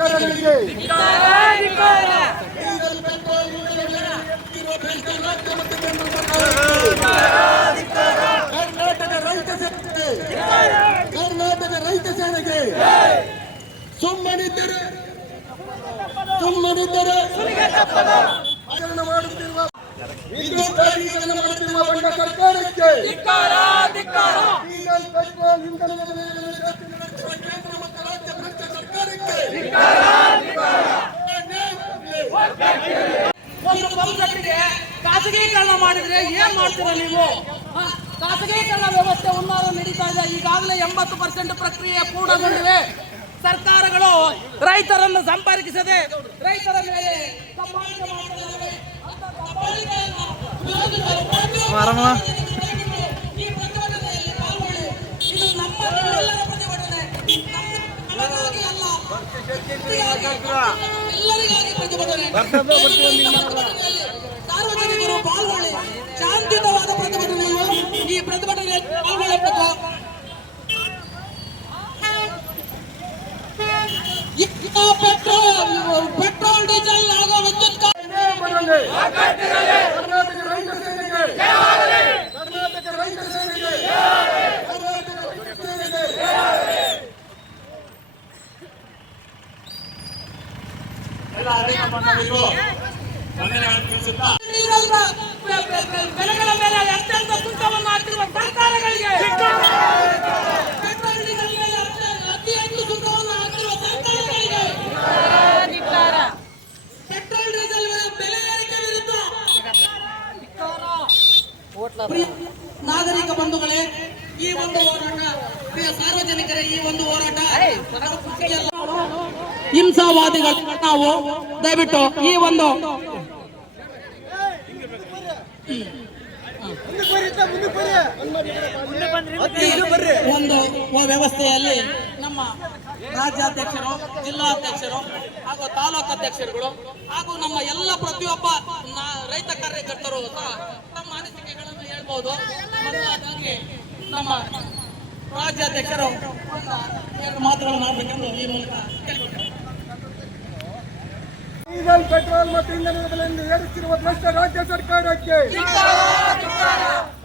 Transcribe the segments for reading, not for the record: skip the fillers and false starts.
ಸರ್ಕಾರಗಳಿಗೆ ಕರ್ನಾಟಕ ರೈತ ಸೇನೆಗೆ ಸುಮ್ಮನಿದ್ದರೆ ಹಗರಣ ಮಾಡುತ್ತಿರುವ ವಿದ್ಯುತ್ಕಾರೀಕರಣ ಮಾಡುತ್ತಿರುವ ಬಂಡ ಸರ್ಕಾರಕ್ಕೆ ಡೀಸೆಲ್ ಪೆಟ್ರೋಲ್ ಇಂಧನದ ಮೇಲೆ ಜಾಸ್ತಿ ಮಾಡುತ್ತಿರುವ ಕೇಂದ್ರ ಮತ್ತು ರಾಜ್ಯ ಭ್ರಷ್ಟ ಸರ್ಕಾರಕ್ಕೆ ಒಂದು ಪಂಪ್ಸೆಟ್ಗೆ ಖಾಸಗೀಕರಣ ಮಾಡಿದ್ರೆ ಏನ್ ಮಾಡ್ತೀರಾ ನೀವು? ಖಾಸಗೀಕರಣ ವ್ಯವಸ್ಥೆ ಉನ್ನಾರ ನಡೀತಾ ಇದೆ. ಈಗಾಗಲೇ 80% ಪ್ರಕ್ರಿಯೆ ಪೂರ್ಣಗೊಂಡಿವೆ. ಸರ್ಕಾರಗಳು ರೈತರನ್ನು ಸಂಪರ್ಕಿಸದೆ ರೈತರ ಮೇಲೆ ದಬ್ಬಾಳಿಕೆ ಮಾಡ್ತಿದ್ದಾರೆ. ಅಂತ ದಬ್ಬಾಳಿಕೆಯನ್ನು ಈ ಪ್ರತಿಭಟನೆಯಲ್ಲಿ ಪಾಲ್ಗೊಳ್ಳಿ. ಇದು ನಮ್ಮೆಲ್ಲರ ಪ್ರತಿಭಟನೆ, ನಮಗಾಗಿ ಅಲ್ಲ, ಎಲ್ಲರಿಗಾಗಿ ಪ್ರತಿಭಟನೆ. ಸಾರ್ವಜನಿಕರು ಪಾಲ್ಗೊಳ್ಳಿ. ಶಾಂತಿಯುತವಾದ ಪ್ರತಿಭಟನೆಯು ಈ ಪ್ರತಿಭಟನೆಯಲ್ಲಿ ಪಾಲ್ಗೊಳ್ಳಬೇಕು. ಪೆಟ್ರೋಲ್ ಡೀಸೆಲ್ ಹಾಗೂ ವಿದ್ಯುತ್ ಕರ್ನಾಟಕ ರೈತ ಸೇನೆಗೆ ಬೆಳೆಗಳ ಮೇಲೆ ಅತ್ಯಂತ ಸುಂಕವನ್ನು ಹಾಕಿರುವ ಸರ್ಕಾರಗಳಿಗೆ, ಪೆಟ್ರೋಲ್ ಡೀಸೆಲ್ ಮೇಲೆ ಅತಿ ಹೆಚ್ಚು ಸುಂಕವನ್ನು ಹಾಕಿರುವ ಸರ್ಕಾರಗಳಿಗೆ, ಪೆಟ್ರೋಲ್ ಡೀಸೆಲ್ ಬೆಲೆ ಏರಿಕೆ ವಿರುದ್ಧ ನಾಗರಿಕ ಬಂಧುಗಳೇ, ಈ ಒಂದು ಹೋರಾಟ, ಪ್ರಿಯ ಸಾರ್ವಜನಿಕರೇ, ಈ ಒಂದು ಹೋರಾಟ ಹಿಂಸಾವಾದಿಗಳು ನಾವು ದಯವಿಟ್ಟು ಈ ಒಂದು ವ್ಯವಸ್ಥೆಯಲ್ಲಿ ನಮ್ಮ ರಾಜ್ಯಾಧ್ಯಕ್ಷರು, ಜಿಲ್ಲಾಧ್ಯಕ್ಷರು ಹಾಗೂ ತಾಲೂಕು ಅಧ್ಯಕ್ಷರುಗಳು ಹಾಗೂ ನಮ್ಮ ಎಲ್ಲ ಪ್ರತಿಯೊಬ್ಬ ರೈತ ಕಾರ್ಯಕರ್ತರು ತಮ್ಮ ಅನಿಸಿಕೆಗಳನ್ನು ಹೇಳ್ಬೋದು. ಮೊದಲಾಗಿ ನಮ್ಮ ರಾಜ್ಯಾಧ್ಯಕ್ಷರು ಎರಡು ಮಾತುಗಳನ್ನು ಮಾಡಬೇಕೆಂದು ಈ ಮೂಲಕ ಕೇಳಿಕೊಳ್ತಾರೆ. ಡೀಸೆಲ್ ಪೆಟ್ರೋಲ್ ಮತ್ತು ಇಂಧನದ ಬೆಲೆಯನ್ನು ಏರಿಸಿರುವ ಭ್ರಷ್ಟ ರಾಜ್ಯ ಸರ್ಕಾರಕ್ಕೆ,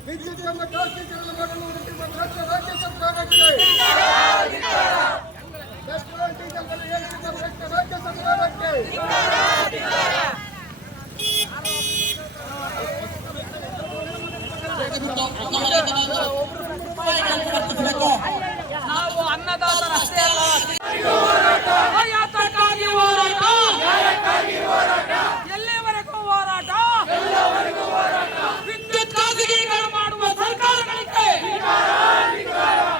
ವಿದ್ಯುತ್ತನ್ನು ಖಾಸಗೀಕರಣ ಮಾಡಲು ಹೊರಟಿರುವ ಭ್ರಷ್ಟ ರಾಜ್ಯ ಸರ್ಕಾರಕ್ಕೆ, ಪೆಟ್ರೋಲ್ ಡೀಸೆಲ್ ಬೆಲೆ ಏರಿಸಿರುವ ಭ್ರಷ್ಟ ರಾಜ್ಯ ಸರ್ಕಾರಕ್ಕೆ, ನಾವು ಅನ್ನದಾತರ ಅಷ್ಟೇ ಅಲ್ಲ, ಎಲ್ಲಿವರೆಗೂ ಹೋರಾಟ, ವಿದ್ಯುತ್ ಖಾಸಗೀಕರಣ ಮಾಡುವ ಸರ್ಕಾರಗಳಿಗೆ,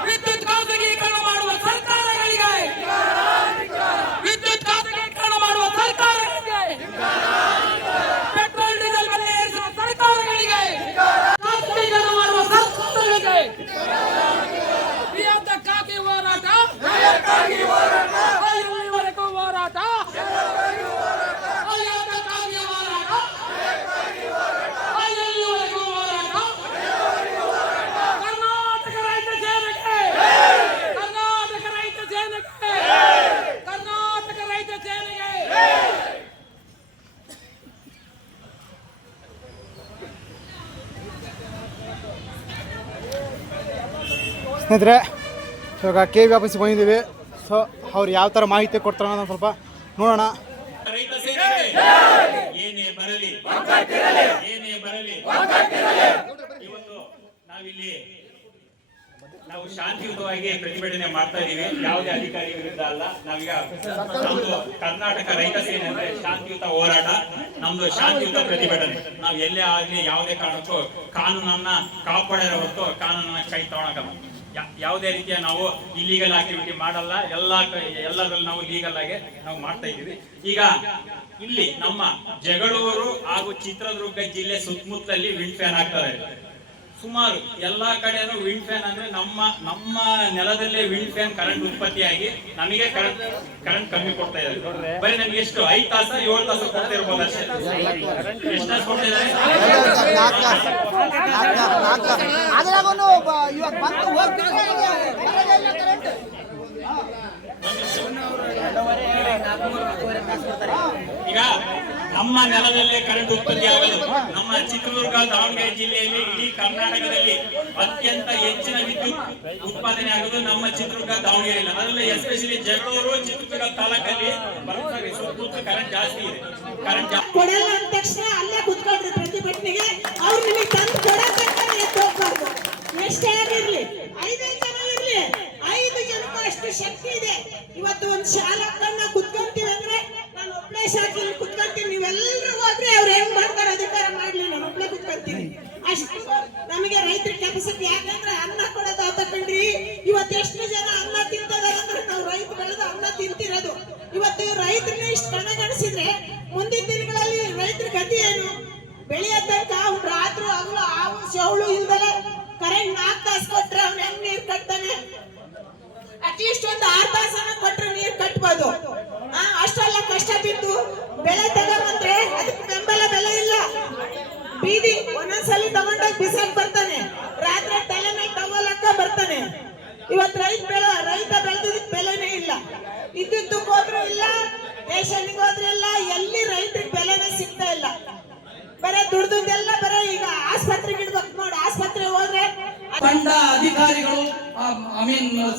ವಿದ್ಯುತ್ ಖಾಸಗೀಕರಣ ಮಾಡುವ ಸರ್ಕಾರಗಳಿಗೆ, ವಿದ್ಯುತ್ ಖಾಸಗೀಕರಣ ಮಾಡುವ ಸರ್ಕಾರಗಳಿಗೆ, ಪೆಟ್ರೋಲ್ ಡೀಸೆಲ್ ಬೆಲೆ ಏರಿಸುವ ಸರ್ಕಾರಗಳಿಗೆ, ಖಾಸಗೀಕರಣ ಮಾಡುವ ಸರ್ಕಾರಗಳಿಗೆ ಖಾಸಗಿ ಹೋರಾಟ, ಎಲ್ಲಿವರೆಗೂ ಹೋರಾಟ, ಕರ್ನಾಟಕ ರೈತ ಸೇನೆಗೆ, ಕರ್ನಾಟಕ ರೈತ ಸೇನೆಗೆ, ಕರ್ನಾಟಕ ರೈತ ಸೇನೆಗೆ. ಸ್ನೇಹಿತರೆ, ಇವಾಗ ಕೆ ವಿ ಆಫೀಸಿಗೆ ಬಂದಿದ್ದೀವಿ. ಸೊ ಅವ್ರು ಯಾವ ಥರ ಮಾಹಿತಿ ಕೊಡ್ತಾರೆ ಅನ್ನೋದು ಸ್ವಲ್ಪ ನೋಡೋಣ. ರೈತ ಸೇನೆ ಏನೇ ಬರಲಿ, ಏನೇ ಬರಲಿ, ಇವತ್ತು ನಾವಿಲ್ಲಿ ನಾವು ಶಾಂತಿಯುತವಾಗಿ ಪ್ರತಿಭಟನೆ ಮಾಡ್ತಾ ಇದೀವಿ. ಯಾವುದೇ ಅಧಿಕಾರಿ ವಿರುದ್ಧ ಅಲ್ಲ. ನಾವೀಗ ನಮ್ದು ಕರ್ನಾಟಕ ರೈತ ಸೇನೆ ಅಂದ್ರೆ ಶಾಂತಿಯುತ ಹೋರಾಟ, ನಮ್ದು ಶಾಂತಿಯುತ ಪ್ರತಿಭಟನೆ. ನಾವು ಎಲ್ಲೇ ಆಗ್ಲಿ ಯಾವುದೇ ಕಾರಣಕ್ಕೂ ಕಾನೂನನ್ನ ಕಾಪಾಡೋ ಹೊರತು ಕಾನೂನನ್ನ ಕೈ ತಗೊಳಕಲ್ಲ. ಯಾವುದೇ ರೀತಿಯ ನಾವು ಇಲ್ಲಿಗಲ್ ಆಕ್ಟಿವಿಟಿ ಮಾಡಲ್ಲ. ಎಲ್ಲದ್ರಲ್ಲಿ ನಾವು ಲೀಗಲ್ ಆಗಿ ನಾವು ಮಾಡ್ತಾ ಇದೀವಿ. ಈಗ ಇಲ್ಲಿ ನಮ್ಮ ಜಗಳೂರು ಹಾಗೂ ಚಿತ್ರದುರ್ಗ ಜಿಲ್ಲೆ ಸುತ್ತಮುತ್ತಲಲ್ಲಿ ವಿಂಡ್ ಫ್ಯಾನ್ ಆಗ್ತಾರೆ. ಸುಮಾರು ಎಲ್ಲಾ ಕಡೆನೂ ವಿಂಡ್ ಫ್ಯಾನ್ ಅಂದ್ರೆ ನಮ್ಮ ನೆಲದಲ್ಲೇ ವಿಂಡ್ ಫ್ಯಾನ್ ಕರೆಂಟ್ ಉತ್ಪತ್ತಿಯಾಗಿ ನಮಗೆ ಕರೆಂಟ್ ಕಮ್ಮಿ ಕೊಡ್ತಾ ಇದ್ದಾರೆ. ಬರೀ ನಮ್ಗೆ ಎಷ್ಟು 5 ತಾಸ 7 ತಾಸ ಕೊಡ್ತಾ ಇರ್ಬೋದು ಅಷ್ಟೇ. ಎಷ್ಟು ತಾಸು ಕೊಡ್ತಾ ಇದ್ದಾರೆ? ಈಗ ನಮ್ಮ ನೆಲದಲ್ಲೇ ಕರೆಂಟ್ ಉತ್ಪತ್ತಿ ಆಗಲು ನಮ್ಮ ಚಿತ್ರದುರ್ಗ ದಾವಣಗೆರೆ ಜಿಲ್ಲೆಯಲ್ಲಿ ಇಡೀ ಕರ್ನಾಟಕದಲ್ಲಿ ಅತ್ಯಂತ ಹೆಚ್ಚಿನ ವಿದ್ಯುತ್ ಉತ್ಪಾದನೆ ಆಗುವುದು ನಮ್ಮ ಚಿತ್ರದುರ್ಗ ದಾವಣಗೆರೆಯಲ್ಲಿ. ಅದರಲ್ಲಿ ಎಸ್ಪೆಷಲಿ ಜಗಳೂರು ಚಿತ್ರದುರ್ಗ ತಾಲೂಕಲ್ಲಿ ಸುತ್ತಮುತ್ತ ಕರೆಂಟ್ ಜಾಸ್ತಿ ಇದೆ. ಕರೆಂಟ್ ಕೊಡಲ್ಲ ಅಂದ ತಕ್ಷಣ ಅಲ್ಲೇ ಕುತ್ಕೊಳ್ರಿ ಪ್ರತಿಭಟನೆಗೆ. ಅವ್ರು ನಿಮಗೆ ತಂದು ಕೊಡೋದಕ್ಕೆ ಎದ್ದು ಹೋಗ್ಬಾರ್ದು. ಎಷ್ಟೇ ಇರ್ಲಿ, 5 ಜನ ಇರ್ಲಿ, 5 ಜನಕ್ಕೂ ಅಷ್ಟು ಶಕ್ತಿ ಇದೆ. ಇವತ್ತು ಒಂದು ಶಾಲಾ ಕಣ್ಣ ಕುತ್ಕೊಂತೀವಿ ಅಂದ್ರೆ ನಾನು ಒಬ್ಳೆ ಶಾಲೆಯಲ್ಲಿ ಕುತ್ಕೊಂತೀನಿ, ನೀವೆಲ್ಲರೂ ಹೋದ್ರೆ ಅವ್ರು ಹೆಂಗ್ ಮಾಡ್ತಾರೆ ಅಧಿಕಾರ ಮಾಡ್ಲಿ, ನಾನು ಒಬ್ಳೆ ಕುತ್ಕೊಂತೀನಿ. ಅಷ್ಟು ನಮಗೆ ರೈತರ ಕೆಪಾಸಿಟಿ. ಯಾಕಂದ್ರೆ ಅನ್ನ ಕೊಡೋದು ತಕೊಂಡ್ರಿ. ಇವತ್ತು ಎಷ್ಟು ಜನ ಅನ್ನ ತಿಂತದಾರೆ ಅಂದ್ರೆ ನಾವು ರೈತ ಬೆಳೆದ ಅನ್ನ ತಿಂತಿರೋದು. ಇವತ್ತು ರೈತರನ್ನ ಇಷ್ಟು ಕಣಗಣಿಸಿದ್ರೆ ಮುಂದಿನ ದಿನಗಳಲ್ಲಿ ರೈತರ ಗತಿ ಏನು? ಬೆಳೆಯ ತನಕ ಅವ್ನು ರಾತ್ರಿ ಹಗಲು ಹಾವು ಸೌಳು ಇಲ್ದಲೆ ಕರೆಂಟ್ 4 ತಾಸು ಕೊಟ್ರೆ ಅವ್ನು ಹೆಂಗ್ ನೀರ್ ಕಟ್ತಾನೆ? ಅಟ್ಲೀಸ್ಟ್ ಒಂದು 6 ತಾಸನ ಕೊಟ್ರೆ ನೀರ್ ಕಟ್ಬೋದು. ಅಷ್ಟೆಲ್ಲ ಕಷ್ಟ ಬಿದ್ದು ಬೆಳೆ ತಗೊಂಡ್ರೆ ಅದಕ್ಕೆ ಬೆಂಬಲ ಬೆಲೆ ಇಲ್ಲ. ಬೀದಿ ಒಂದೊಂದ್ಸಲಿ ತಗೊಂಡೋಗಿ ಬಿಸಾಕ್ ಬರ್ತಾನೆ, ರಾತ್ರಿ ತಲೆ ಮೇಲೆ ತಗೊಳಕ್ಕ ಬರ್ತಾನೆ. ಇವತ್ತು ರೈತ ಬೆಳೆದಿದ್ದಕ್ಕೆ ಬೆಲೆನೇ ಇಲ್ಲ. ವಿದ್ಯುತ್ ಹೋದ್ರೂ ಇಲ್ಲ, ರೇಷನ್ಗೆ ಹೋದ್ರೂ ಇಲ್ಲ, ಎಲ್ಲಿ ರೈತರಿಗೆ ಬೆಲೆನೇ ಸಿಗ್ತಾ ಇಲ್ಲ. ಬರೇ ದುಡ್ದೆಲ್ಲ ಬರೇ ಈಗ ಆಸ್ಪತ್ರೆಗೆ ಇಡ್ಬೇಕು ನೋಡಿ. ಆಸ್ಪತ್ರೆಗೆ ಹೋದ್ರೆ ತಂಡ ಅಧಿಕಾರಿಗಳು,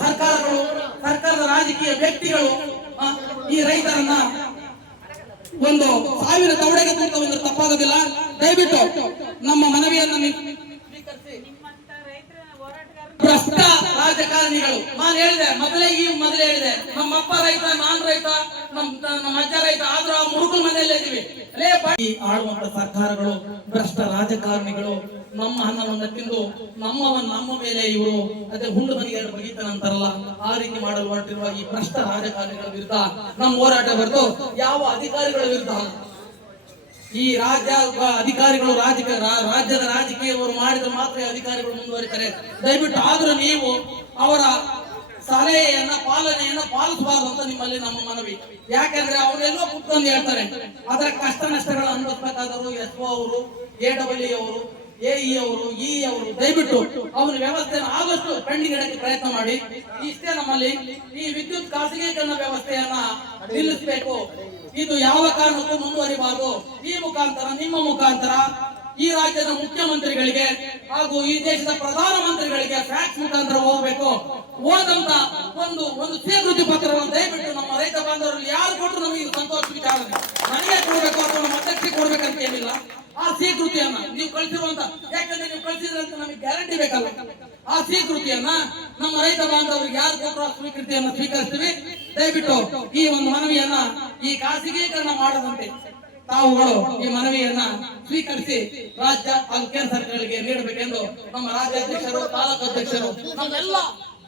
ಸರ್ಕಾರದ ರಾಜಕೀಯ ವ್ಯಕ್ತಿಗಳು ಈ ರೈತರನ್ನ ಒಂದು 1000 ತವಡೆಗೆ ತೂಕವೆಂದರೆ ತಪ್ಪಾಗೋದಿಲ್ಲ. ದಯವಿಟ್ಟು ನಮ್ಮ ಮನವಿಯನ್ನು ಭ್ರಷ್ಟ ರಾಜಕಾರಣಿಗಳು, ನಾನು ಹೇಳಿದೆ ಮೊದಲೇ ಹೇಳಿದೆ, ನಮ್ಮಪ್ಪ ರೈತ, ನಾನ್ ರೈತ, ನಮ್ಮ ಅಜ್ಜ ರೈತ, ಆದ್ರೂ ಆ ಮುರುಕಲ್ ಮನೆಯಲ್ಲೇ ಇದೀವಿ. ಆಳುವಂತ ಸರ್ಕಾರಗಳು, ಭ್ರಷ್ಟ ರಾಜಕಾರಣಿಗಳು ನಮ್ಮ ಹಣವನ್ನು ತಿಂದು ನಮ್ಮ ಮೇಲೆ ಇವರು ಅದೇ ಹುಂಡು ಮನೆಗೆ ಬಗೀತಾನೆ ಅಂತಾರಲ್ಲ, ಆ ರೀತಿ ಮಾಡಲು ಹೊರಟಿರುವ ಈ ಭ್ರಷ್ಟ ರಾಜಕಾರಣಿಗಳ ವಿರುದ್ಧ ನಮ್ಮ ಹೋರಾಟ ಹೊರತು ಯಾವ ಅಧಿಕಾರಿಗಳ ವಿರುದ್ಧ. ಈ ರಾಜ್ಯ ಅಧಿಕಾರಿಗಳು ರಾಜ್ಯದ ರಾಜಕೀಯವರು ಮಾಡಿದ್ರೆ ಮಾತ್ರ ಅಧಿಕಾರಿಗಳು ಮುಂದುವರಿತಾರೆ. ದಯವಿಟ್ಟು ಆದ್ರೂ ನೀವು ಅವರ ಸಲಹೆಯನ್ನ ಪಾಲನೆಯನ್ನ ಪಾಲಿಸಬಾರದು ಅಂತ ನಿಮ್ಮಲ್ಲಿ ನಮ್ಮ ಮನವಿ. ಯಾಕಂದ್ರೆ ಅವರೆಲ್ಲೋ ಕುತ್ಕೊಂಡು ಹೇಳ್ತಾರೆ, ಅದರ ಕಷ್ಟ ನಷ್ಟಗಳು ಅನುಭವಿಸಬೇಕಾದವರು SO ಅವರು, AWE ಅವರು, AE ಅವರು, EE ಅವರು. ದಯವಿಟ್ಟು ಅವರ ವ್ಯವಸ್ಥೆಯನ್ನು ಆದಷ್ಟು ಪೆಂಡಿಂಗ್ ಇಡಕ್ಕೆ ಪ್ರಯತ್ನ ಮಾಡಿ. ಇಷ್ಟೇ ನಮ್ಮಲ್ಲಿ ಈ ವಿದ್ಯುತ್ ಖಾಸಗೀಕರಣ ವ್ಯವಸ್ಥೆಯನ್ನ ನಿಲ್ಲಿಸಬೇಕು. ಇದು ಯಾವ ಕಾರಣಕ್ಕೂ ಮುಂದುವರಿಬಾರದು. ಈ ಮುಖಾಂತರ, ನಿಮ್ಮ ಮುಖಾಂತರ ಈ ರಾಜ್ಯದ ಮುಖ್ಯಮಂತ್ರಿಗಳಿಗೆ ಹಾಗೂ ಈ ದೇಶದ ಪ್ರಧಾನಮಂತ್ರಿಗಳಿಗೆ ಫ್ಯಾಕ್ಸ್ ಮುಖಾಂತರ ಹೋಗ್ಬೇಕು. ಹೋದಂತ ಒಂದು ಸ್ವೀಕೃತಿ ಪತ್ರವನ್ನು ದಯವಿಟ್ಟು ನಮ್ಮ ರೈತ ಬಾಂಧವರಲ್ಲಿ ಯಾರು ಕೊಟ್ಟರು ನಮಗೆ ಸಂತೋಷ ವಿಚಾರ. ನನಗೆ ಕೊಡ್ಬೇಕು ಅಥವಾ ನಮ್ಮ ಅಧ್ಯಕ್ಷರಿಗೆ ಕೊಡ್ಬೇಕಂತ ಏನಿಲ್ಲ. ಆ ಸ್ವೀಕೃತಿಯನ್ನ ನೀವು ಕಳಿಸಿರುವಂತ, ಯಾಕಂದ್ರೆ ನೀವು ಕಳಿಸಿದ್ರೆ ಅಂತ ನಮಗೆ ಗ್ಯಾರಂಟಿ ಬೇಕಲ್ಲ. ಆ ಸ್ವೀಕೃತಿಯನ್ನ ನಮ್ಮ ರೈತ ಬಾಂಧವರಿಗೆ ಯಾರು ಕೊಟ್ಟರು ಆ ಸ್ವೀಕೃತಿಯನ್ನ ಸ್ವೀಕರಿಸ್ತೀವಿ. ದಯವಿಟ್ಟು ಈ ಒಂದು ಮನವಿಯನ್ನ ಈ ಖಾಸಗೀಕರಣ ಮಾಡದಂತೆ ತಾವುಗಳು ಈ ಮನವಿಯನ್ನ ಸ್ವೀಕರಿಸಿ ರಾಜ್ಯ ಹಾಗೂ ಕೇಂದ್ರ ಸರ್ಕಾರಗಳಿಗೆ ನೀಡಬೇಕೆಂದು ನಮ್ಮ ರಾಜ್ಯಾಧ್ಯಕ್ಷರು, ತಾಲೂಕು ಅಧ್ಯಕ್ಷರು, ನಮ್ಮೆಲ್ಲ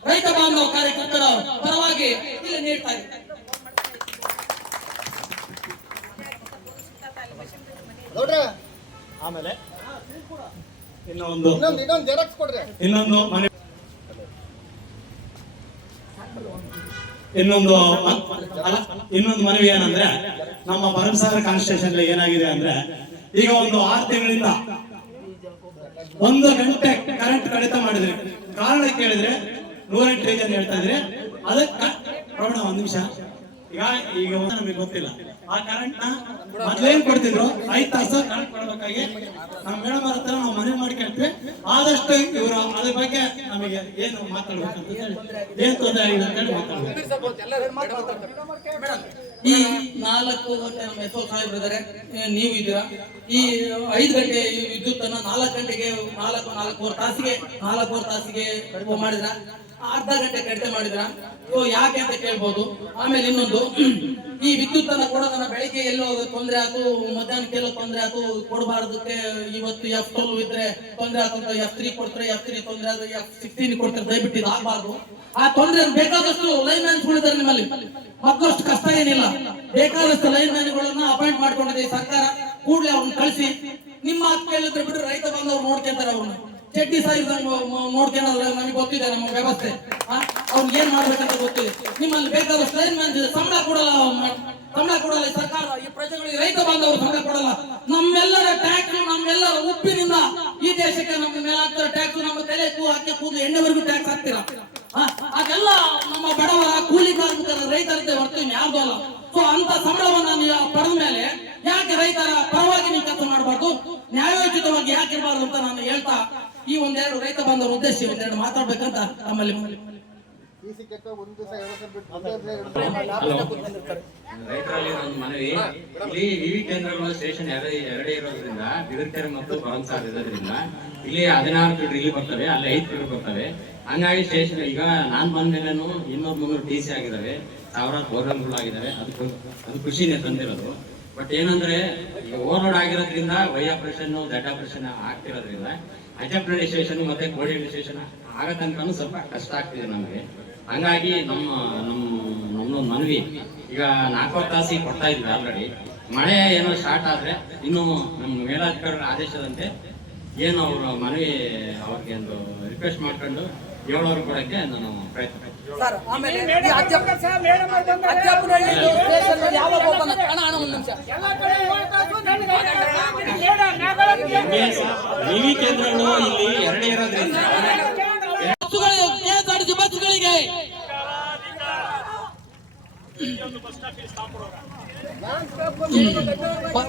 ರೈತ ಬಾಂಧವ ಕಾರ್ಯಕರ್ತರ ಪರವಾಗಿ ಇಲ್ಲಿ ನೀಡ್ತಾ ಇದ್ದಾರೆ. ಆಮೇಲೆ ಇನ್ನೊಂದು ಮನವಿ ಏನಂದ್ರೆ, ನಮ್ಮ ಭರಮಸಾಗರ ಕಾನ್ಸ್ಟಿಟ್ಯೂಷನ್ ಏನಾಗಿದೆ ಅಂದ್ರೆ, ಈಗ ಒಂದು 6 ತಿಂಗಳಿಂದ 1 ಗಂಟೆ ಕರೆಂಟ್ ಕಡಿತ ಮಾಡಿದ್ರೆ ಕಾರಣ ಕೇಳಿದ್ರೆ 108 ರೀಸನ್ ಹೇಳ್ತಾ ಇದ್ರೆ ಅದಕ್ಕೆ ಪ್ರಮಾಣ 1 ನಿಮಿಷ. ಈಗ ನಮಗೆ ಗೊತ್ತಿಲ್ಲ ಆ ಕರೆಂಟ್ ನ ಮೊದ್ಲೇನ್ ಕೊಡ್ತಿದ್ರು 5 ತಾಸು ಕರೆಂಟ್ ಕೊಡ್ಬೇಕಾಗಿ ನಮ್ಮ ಮೇಡಮ್ ಅವ್ರ ಹತ್ರ ನಾವು ಮನವಿ ಮಾಡ್ಕೊಳ್ತೀವಿ. ಆದಷ್ಟು ಇವರು ಅದ್ರ ಬಗ್ಗೆ ನಮಗೆ ಏನು ಮಾತಾಡ್ಬೇಕಂತ ಹೇಳಿ, ಏನ್ ತೊಂದರೆ ಆಗಿದೆ ಅಂತ ಹೇಳಿ ಮಾತಾಡ್ಬೇಕು. ಈ 4 ಗಂಟೆ ನಮ್ಮ SO ಸಾಹೇಬ್ರಿದ್ದಾರೆ, ನೀವು ಇದ್ದೀರಾ. ಈ 5 ಗಂಟೆ ಈ ವಿದ್ಯುತ್ ಅನ್ನ 4 ಗಂಟೆಗೆ 4 ತಾಸಿಗೆ ಮಾಡಿದ್ರ, ಅರ್ಧ ಗಂಟೆ ಕಡಿಮೆ ಮಾಡಿದ್ರ. ಯಾಕೆ ಅಂತ ಕೇಳ್ಬೋದು. ಆಮೇಲೆ ಇನ್ನೊಂದು, ಈ ವಿದ್ಯುತ್ ಅನ್ನ ಕೊಡೋದನ್ನ ಬೆಳಿಗ್ಗೆ ಎಲ್ಲೋ ತೊಂದರೆ ಆಯ್ತು, ಮಧ್ಯಾಹ್ನಕ್ಕೆ ಎಲ್ಲೋ ತೊಂದರೆ ಆಯ್ತು, ಕೊಡಬಾರ್ದಕ್ಕೆ ಇವತ್ತು F12 ಇದ್ರೆ ತೊಂದರೆ ಆಯ್ತು ಅಂತ F3 ಕೊಡ್ತಾರೆ, F3 ತೊಂದರೆ ಆದ್ರೆ F16 ಕೊಡ್ತಾರೆ. ದಯವಿಟ್ಟು ಇದು ಆಗ್ಬಾರ್ದು. ಆ ತೊಂದರೆ ಬೇಕಾದಷ್ಟು ಲೈನ್ ಮ್ಯಾನ್ಸ್ ಉಳಿದಾರೆ ನಿಮ್ಮಲ್ಲಿ, ಮತ್ತಷ್ಟು ಕಷ್ಟ ಏನಿಲ್ಲ. ಬೇಕಾದಷ್ಟು ಲೈನ್ ಮ್ಯಾನ್ಗಳನ್ನ ಅಪಾಯಿಂಟ್ ಮಾಡ್ಕೊಂಡಿದೆ ಸರ್ಕಾರ. ಕೂಡಲೇ ಅವ್ರನ್ನ ಕಳಿಸಿ, ನಿಮ್ಮ ಕೇಳಿದ್ರೆ ಬಿಟ್ಟು ರೈತ ಬಂದವ್ರು ನೋಡ್ಕೊಂತಾರೆ. ಅವ್ರನ್ನ ಚಡ್ಡಿ ಸಾಯಿಸ್ ನೋಡ್ಕೊಳ್ಳೋದು ನಮಗೆ ಗೊತ್ತಿದೆ, ನಮ್ಮ ವ್ಯವಸ್ಥೆ ಅವ್ರಿಗೆ ಏನ್ ಮಾಡ್ಬೇಕಂತ ಗೊತ್ತಿದೆ. ನಿಮ್ಮಲ್ಲಿ ಬೇಕಾದಷ್ಟು ಲೈನ್ ಮ್ಯಾನ್ಸ್ ಇದೆ, ಸಂಬಳ ಕೊಡಲ್ಲ ಸರ್ಕಾರ. ಈ ಪ್ರಜೆಗಳಿಗೆ ರೈತ ಬಾಂಧವರು ಸಂಬಳ ಕೊಡಲ್ಲ. ನಮ್ಮೆಲ್ಲರ ಟ್ಯಾಕ್ಸ್, ನಮ್ಮೆಲ್ಲರ ಉಪ್ಪಿನಿಂದ ಈ ದೇಶಕ್ಕೆ ನಮ್ಮ ಮೇಲೆ ಹಾಕ್ತಾರೆ ಟ್ಯಾಕ್ಸ್. ನಮ್ಮ ತಲೆ ಹಾಕಿ ಕೂದಲು ಎಣ್ಣೆವರೆಗೂ ಟ್ಯಾಕ್ಸ್ ಹಾಕ್ತೀರಾ. ಅದೆಲ್ಲ ನಮ್ಮ ಬಡವರ ಕೂಲಿ ಕಾರ್ಮಿಕರ ರೈತರದ್ದೇ ಹೊರತು ಯಾರ್ದು ಅಲ್ಲ. ಸೊ ಅಂತ ಸಂಬಳವನ್ನ ನೀವು ಪಡೆದ ಮೇಲೆ ಯಾಕೆ ರೈತರ ಪರವಾಗಿ ನೀವು ಕೆಲಸ ಮಾಡಬಾರ್ದು, ನ್ಯಾಯೋಚಿತವಾಗಿ ಯಾಕೆ ಇರಬಾರ್ದು ಅಂತ ನಾನು ಹೇಳ್ತಾ ಈ ಒಂದೆರಡು ರೈತ ಬಂದವರ ಉದ್ದೇಶ ಒಂದೆರಡು ಮಾತಾಡ್ಬೇಕಂತ ನಮ್ಮಲ್ಲಿ ರೈತರಲ್ಲಿ ಒಂದು ಮನವಿ, ಇಲ್ಲಿ ವಿವಿ ಕೇಂದ್ರಗಳು ಸ್ಟೇಷನ್ ಎರಡೇ ಇರೋದ್ರಿಂದ ಬಿದಿರ್ಕೆರೆ ಮತ್ತು ಬರಂಸಾರ್ ಇರೋದ್ರಿಂದ ಇಲ್ಲಿ 16 ಫೀಲ್ಡ್ ಇಲ್ಲಿ ಬರ್ತವೆ, ಅಲ್ಲಿ 5 ಫೀಲ್ಡ್ ಬರ್ತವೆ. ಹಂಗಾಗಿ ಸ್ಟೇಷನ್ ಈಗ ನಾನ್ ಬಂದ್ಮೇಲೆನು 200-300 TC ಆಗಿದಾವೆ, ಸಾವಿರಾರು ಪ್ರೋಗ್ರಾಮ್ಗಳು ಆಗಿದಾವೆ. ಅದು ಖುಷಿನೇ ತಂದಿರೋದು. ಬಟ್ ಏನಂದ್ರೆ ಈಗ ಓವರ್ಲೋಡ್ ಆಗಿರೋದ್ರಿಂದ ವೈ ಆಪರೇಷನ್ ಝಡ್ ಆಪರೇಷನ್ ಆಗ್ತಿರೋದ್ರಿಂದ ಅಜಪ್ರಿಟೈಸೇಷನ್ ಮತ್ತೆ ಕೋಆರ್ಡಿನೇಷನ್ ಆಗೋ ತನಕ ಸ್ವಲ್ಪ ಕಷ್ಟ ಆಗ್ತಿದೆ ನಮಗೆ. ಹಂಗಾಗಿ ನಮ್ಮೊಂದು ಮನವಿ, ಈಗ 4 ತಾಸಿಗೆ ಕೊಡ್ತಾ ಇದ್ವಿ ಆಲ್ರೆಡಿ. ಮಳೆ ಏನೋ ಸ್ಟಾರ್ಟ್ ಆದ್ರೆ ಇನ್ನು ನಮ್ಮ ಮೇಲಾಧಿಕಾರಿಗಳ ಆದೇಶದಂತೆ ಏನು ಅವರು ಮನವಿ ಅವ್ರಿಗೆ ಒಂದು ರಿಕ್ವೆಸ್ಟ್ ಮಾಡ್ಕೊಂಡು 7 ಕೊಡಕ್ಕೆ ನಾನು ಪ್ರಯತ್ನ ಪಡ್ತೀನಿ. ಸರ್ ಆಮೇಲೆ ಯಾವಾಗ ಓಪನ್ ವಿವಿ ಕೇಂದ್ರಗಳು ಇಲ್ಲಿ ಎರಡೇ ಇರೋದ್ರಿಂದ KSRTC ಬಸ್ಗಳಿಗೆ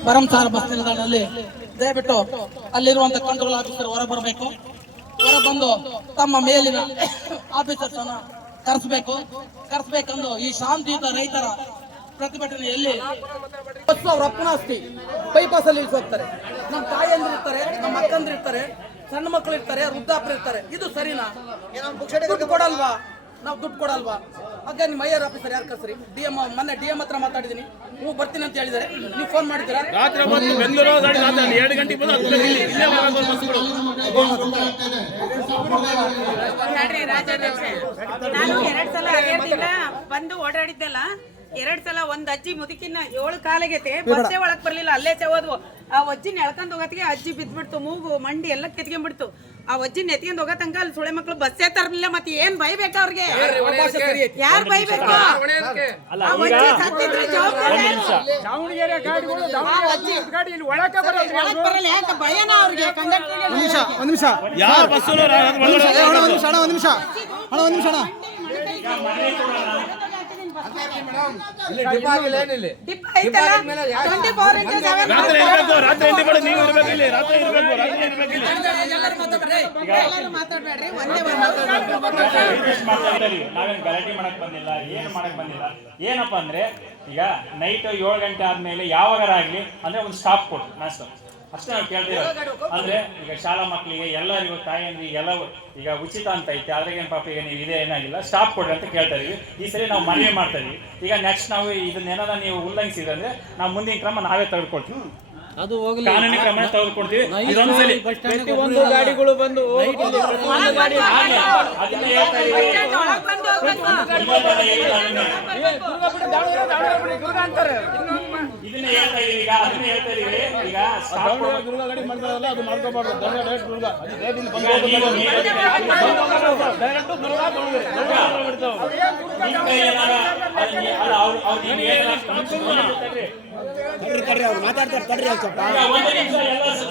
ಬರಂಸಾರ ಬಸ್ ನಿಲ್ದಾಣದಲ್ಲಿ ದಯವಿಟ್ಟು ಅಲ್ಲಿರುವಂತ ಕಂಟ್ರೋಲ್ ಆಫೀಸರ್ ಹೊರ ಬರಬೇಕು. ಹೊರ ಬಂದು ತಮ್ಮ ಮೇಲಿನ ಆಫೀಸರ್ಸ್ ಅನ್ನ ಕರೆಸಬೇಕೆಂದು ಈ ಶಾಂತಿಯುತ ರೈತರ ಪ್ರತಿಭಟನೆಯಲ್ಲಿ ಬಸ್ ಅವ್ರ ಅಪ್ಪನ ಆಸ್ತಿ ಬೈಪಾಸ್ ಅಲ್ಲಿ ಹೋಗ್ತಾರೆ. ನಮ್ಮ ತಾಯಿಯಂದ್ರು ಇರ್ತಾರೆ, ನಮ್ಮ ಅಕ್ಕಂದ್ರು ಇರ್ತಾರೆ, ಸಣ್ಣ ಮಕ್ಕಳು ಇರ್ತಾರೆ, ವೃದ್ಧಾಪ್ರು ಇರ್ತಾರೆ. ಇದು ಸರಿನಾ? ದುಡ್ಡು ಕೊಡಲ್ವಾ? ನಾವು ದುಡ್ಡು ಕೊಡಲ್ವಾ? ಹಾಗೆ ನಿಮ್ಮ ಐಆರ್ ಆಫೀಸರ್ ಯಾರು ಕರ್ಸ್ರಿ? ಮೊನ್ನೆ ಡಿ ಎಂ ಹತ್ರ ಮಾತಾಡಿದೀನಿ, ನೀವು ಬರ್ತೀನಿ ಅಂತ ಹೇಳಿದ್ದಾರೆ. ನೀವು ಫೋನ್ ಮಾಡಿದ್ದೀರಾ? ಬೆಂಗಳೂರು 2 ಗಂಟೆಗೆ ನಾನು 2 ಸಲ ಅದೇರ್ದಿಂದ ಬಂದು ಓಡಾಡಿದ್ದಲ್ಲ. 2 ಸಲ ಒಂದ್ ಅಜ್ಜಿ ಮುದುಕಿನ 7 ಕಾಲಾಗೈತೆ, ಬಸ್ಸೇ ಒಳಗ್ ಬರ್ಲಿಲ್ಲ, ಅಲ್ಲೇ ಹೋದ್ವು. ಆ ಅಜ್ಜಿನ ಎಳ್ಕೊಂಡ್ ಹೋಗತ್ತಿಗೆ ಅಜ್ಜಿ ಬಿದ್ಬಿಡ್ತು, ಮೂಗು ಮಂಡಿ ಎಲ್ಲ ಕಿತ್ಕೊಂಡ್ಬಿಡ್ತು. ಆ ಅಜ್ಜಿನ ಎತ್ಕೊಂಡ್ ಹೋಗೋ ತನಕ ಅಲ್ಲಿ ಸುಳೆ ಮಕ್ಳು ಬಸ್ಸೇ ತರಲಿಲ್ಲ. ಮತ್ತೆ ಏನ್ ಬೈಬೇಕು ಅವ್ರಿಗೆ? ಯಾರು ಬೈಬೇಕು? ಆ ಅಜ್ಜಿ ಸತ್ತಿದ್ರೆ ಜವಾಬ್ದಾರಿ ಯಾರು? ಒಳಗ್ ಬರಲ್ಲ, ಯಾಕೆ ಭಯನ ಅವ್ರಿಗೆ? ಕಂಡಕ್ಟರ್ ಒಂದ್ ನಿಮಿಷ ಯಾವ ಬಸ್ಸು ಒಂದ್ ನಿಮಿಷ ಡಿಪ್ ಐತಲ್ಲ, 24 into 7 ರಾತ್ರಿ ಇರ್ಬೇಕು, ರಾತ್ರಿ ಎಂಟಿ ಮಾಡಿ ನೀವು ಇರ್ಬೇಕು ಇಲ್ಲಿ, ರಾತ್ರಿ ಇರ್ಬೇಕು ಇಲ್ಲಿ. ಎಲ್ಲರೂ ಮಾತಾಡ್ಬೇಡ್ರಿ, ಒಂದೇ ನಾವೇನು ಗಲಾಟೆ ಮಾಡಕ್ ಬಂದಿಲ್ಲ, ಏನು ಮಾಡಕ್ ಬಂದಿಲ್ಲ. ಏನಪ್ಪಾ ಅಂದ್ರೆ ಈಗ ನೈಟ್ 7 ಗಂಟೆ ಆದ್ಮೇಲೆ ಯಾವಾಗಾರ ಆಗ್ಲಿ ಅಂದ್ರೆ ಒಂದು ಸ್ಟಾಪ್ ಕೊಡು ನಾಷ್ಟ ಅಷ್ಟೇ ನಾವು ಕೇಳ್ತಿರೋದು. ಅಂದ್ರೆ ಈಗ ಶಾಲಾ ಮಕ್ಕಳಿಗೆ ಎಲ್ಲರಿಗೂ ತಾಯಿಯಂದ್ರಿಗೆ ಎಲ್ಲ ಈಗ ಉಚಿತ ಅಂತ ಐತೆ, ಅದ್ರಾಗೇನು ಪಾಪ ಈಗ ನೀವು ಇದೇ ಏನಾಗಿಲ್ಲ ಸ್ಟಾಪ್ ಕೊಡ್ರಿ ಅಂತ ಕೇಳ್ತಾ ಇದೀವಿ. ಈ ಸರಿ ನಾವು ಮನವಿ ಮಾಡ್ತಾ ಇದೀವಿ. ಈಗ ನೆಕ್ಸ್ಟ್ ನಾವು ಇದನ್ನೇನಾರ ನೀವು ಉಲ್ಲಂಘಿಸಿದ್ರೆ ಅಂದ್ರೆ ನಾವು ಮುಂದಿನ ಕ್ರಮ ನಾವೇ ತೆಗೆದುಕೊಳ್ತೀವಿ, ಕಾನೂನಿ ಕ್ರಮ ತೆಗೆದುಕೊಳ್ತೀವಿ. ಇದೊಂದ್ಸಲಿ ಪ್ರತಿಯೊಂದು ಗಾಡಿಗಳು ಬಂದು ಅದನ್ನ ಹೇಳ್ತಾ ಇದೀವಿ. ಇದನ್ನ ಹೇಳ್ತಾ ಇದೀವಿ. ಈಗ ಅದನ್ನ ಹೇಳ್ತಾ ಇದೀವಿ. ಈಗ ಸ್ಟಾಪ್ ಗಾಡಿ ಮಾಡ್ತಾರಲ್ಲ ಅದು ಮಾಡ್ಕೋಬಾರ್ದು.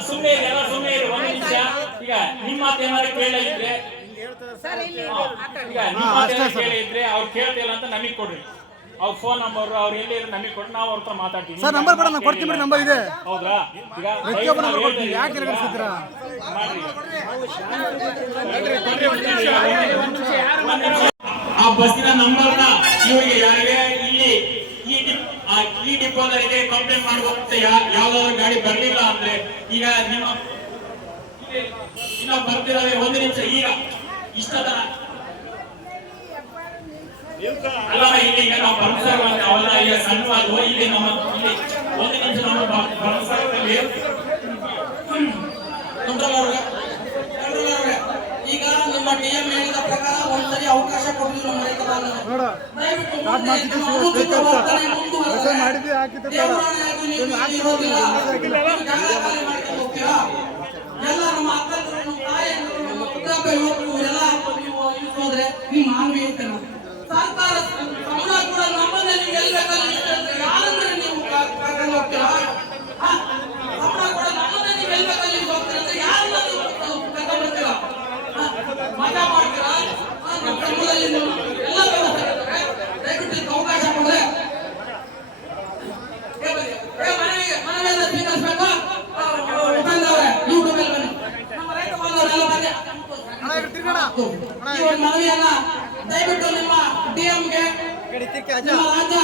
ಸುಮ್ಮನೆ ಇರು, ಒಂದು ನಿಮಿಷ. ಈಗ ನಿಮ್ಮ ಮಾತು ಏನಾದ್ರು ಕೇಳಿದ್ರೆ ಕೇಳಿದ್ರೆ ಅವ್ರು ಕೇಳ್ತಿಲ್ಲ ಅಂತ ನಮಗ್ ಕೊಡ್ರಿ. ಅವ್ರ ಫೋನ್ ನಂಬರ್ ಅವ್ರು ಎಲ್ಲಿ ನಮಗೆ ಕೊಟ್ಟು ನಾವು ಅವ್ರ ಹತ್ರ ಮಾತಾಡ್ತೀವಿ. ಸರ್ ನಂಬರ್ ಕೊಡ, ಕೊಡ್ತೀನಿ ನಂಬರ್ ಇದೆ. ಹೌದಾ? ಈಗ ಯಾಕೆ ಮಾಡ್ರಿ ಆ ಬಸ್ಸಿನ ನಂಬರ್ನ ಇವರಿಗೆ ಯಾರಿಗೆ ಇಲ್ಲಿ ಈ ಡಿಪೋದವರಿಗೆ ಕಂಪ್ಲೇಂಟ್ ಮಾಡ್ಬೇಕು. ಯಾವ್ದಾದ್ರು ಗಾಡಿ ಬರ್ಲಿಲ್ಲ ಅಂದ್ರೆ ಈಗ ನಿಮ್ಮ ಇನ್ನ ಬರ್ತಿರೋದೇ 1 ನಿಮಿಷ. ಈಗ ಇಷ್ಟದ ಅಲ್ಲ ಇಲ್ಲಿ ಈಗ ನಾವು ಬರಂಸಾರ ಅವೆಲ್ಲ ಈಗ ಸಣ್ಣವಾಗುವ ಇಲ್ಲಿ ನಮ್ಮ ಇಲ್ಲಿ 1 ನಿಮಿಷ ನಮ್ಮ ಬರಂಸಾರದಲ್ಲಿ ಈಗ ನಿಮ್ಮ ಡಿಎಂ ಹೇಳಿದ ಪ್ರಕಾರ ಒಂದ್ಸರಿ ಅವಕಾಶ ಕೊಡ್ಲಿ ನಮ್ಮ ರೈತ ಎಲ್ಲ ನಮ್ಮ ಅಕ್ಕಂದ್ರು, ನಮ್ಮ ತಾಯಿಯಂದ್ರು, ನಮ್ಮ ವೃದ್ಧಾಪ್ಯ ಯುವಕರು ಎಲ್ಲ ಹೋದ್ರೆ ನೀವು ಮಾನವೀಯ ಇರ್ತೀರ. ಸರ್ಕಾರ ಸಂಬಳ ಕೂಡ ನಮ್ಮನ್ನೇ ನೀವು ಎಲ್ಲಿ ಬೇಕಾದ್ರೆ ಯಾರಂದ್ರೆ ನೀವು ಕರ್ಕೊಂಡು ಹೋಗ್ತೀರಾ? ಸಂಬಳ ಕೂಡ ನಮ್ಮನ್ನೇ ನೀವು ಎಲ್ಲಿ ಬೇಕಾದ್ರೆ ಹೋಗ್ತೀರಾ ಅಂದ್ರೆ ಯಾರನ್ನ ನೀವು ಕರ್ಕೊಂಡು ಹೋಗ್ತೀರಾ? ಮಜಾ ಮಾಡ್ತೀರಾ? ನಮ್ಮ ಸಂಬಳದಲ್ಲಿ ಎಲ್ಲ ವ್ಯವಸ್ಥೆ ಇರ್ತದೆ. ದಯವಿಟ್ಟು ಅವಕಾಶ ಕೊಡ್ರೆ ಒಂದು ಮನವಿಯನ್ನ ದಯವಿಟ್ಟು ನಿಮ್ಮ ಡಿಎಂಗೆ ನಿಮ್ಮ ರಾಜ್ಯ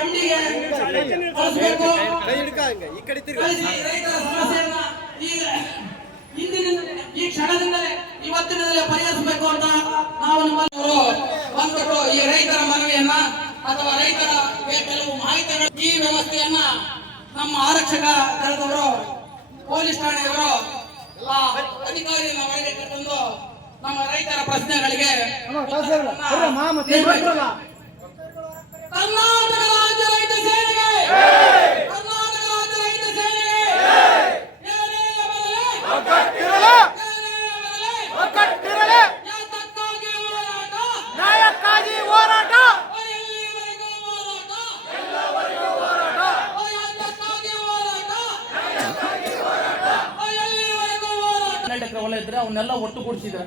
ಎಂಡಿಗೆ ಕಳಿಸಬೇಕು. ಕಳಿಸಿ ರೈತರ ಸಮಸ್ಯೆಯನ್ನ ಈ ಕ್ಷಣದಿಂದಲೇ ಇವತ್ತಿನಲ್ಲೇ ಪರಿಹರಿಸಬೇಕು ಅಂತ ನಾವು ನಿಮ್ಮವರು ಬಂದ್ಬಿಟ್ಟು ಈ ರೈತರ ಮನವಿಯನ್ನ ಅಥವಾ ರೈತರ ಕೆಲವು ಮಾಹಿತಿಗಳು ಈ ವ್ಯವಸ್ಥೆಯನ್ನ ನಮ್ಮ ಆರಕ್ಷಕ ದಳದವರು ಪೊಲೀಸ್ ಠಾಣೆಯವರು ಆ ಅಧಿಕಾರಿಯನ್ನು ಹೊರಗೆ ಕರೆತಂದು ನಮ್ಮ ರೈತರ ಪ್ರಶ್ನೆಗಳಿಗೆ ಕರ್ನಾಟಕ ರಾಜ್ಯ ರೈತ ಸೇನೆಗೆ ಕರ್ನಾಟಕ ರಾಜ್ಯ ರೈತ ಸೇನೆಗೆ ಹೊಲ ಇದ್ರೆ ಅವನ್ನೆಲ್ಲ ಒಟ್ಟುಗೂಡಿಸಿದ್ರ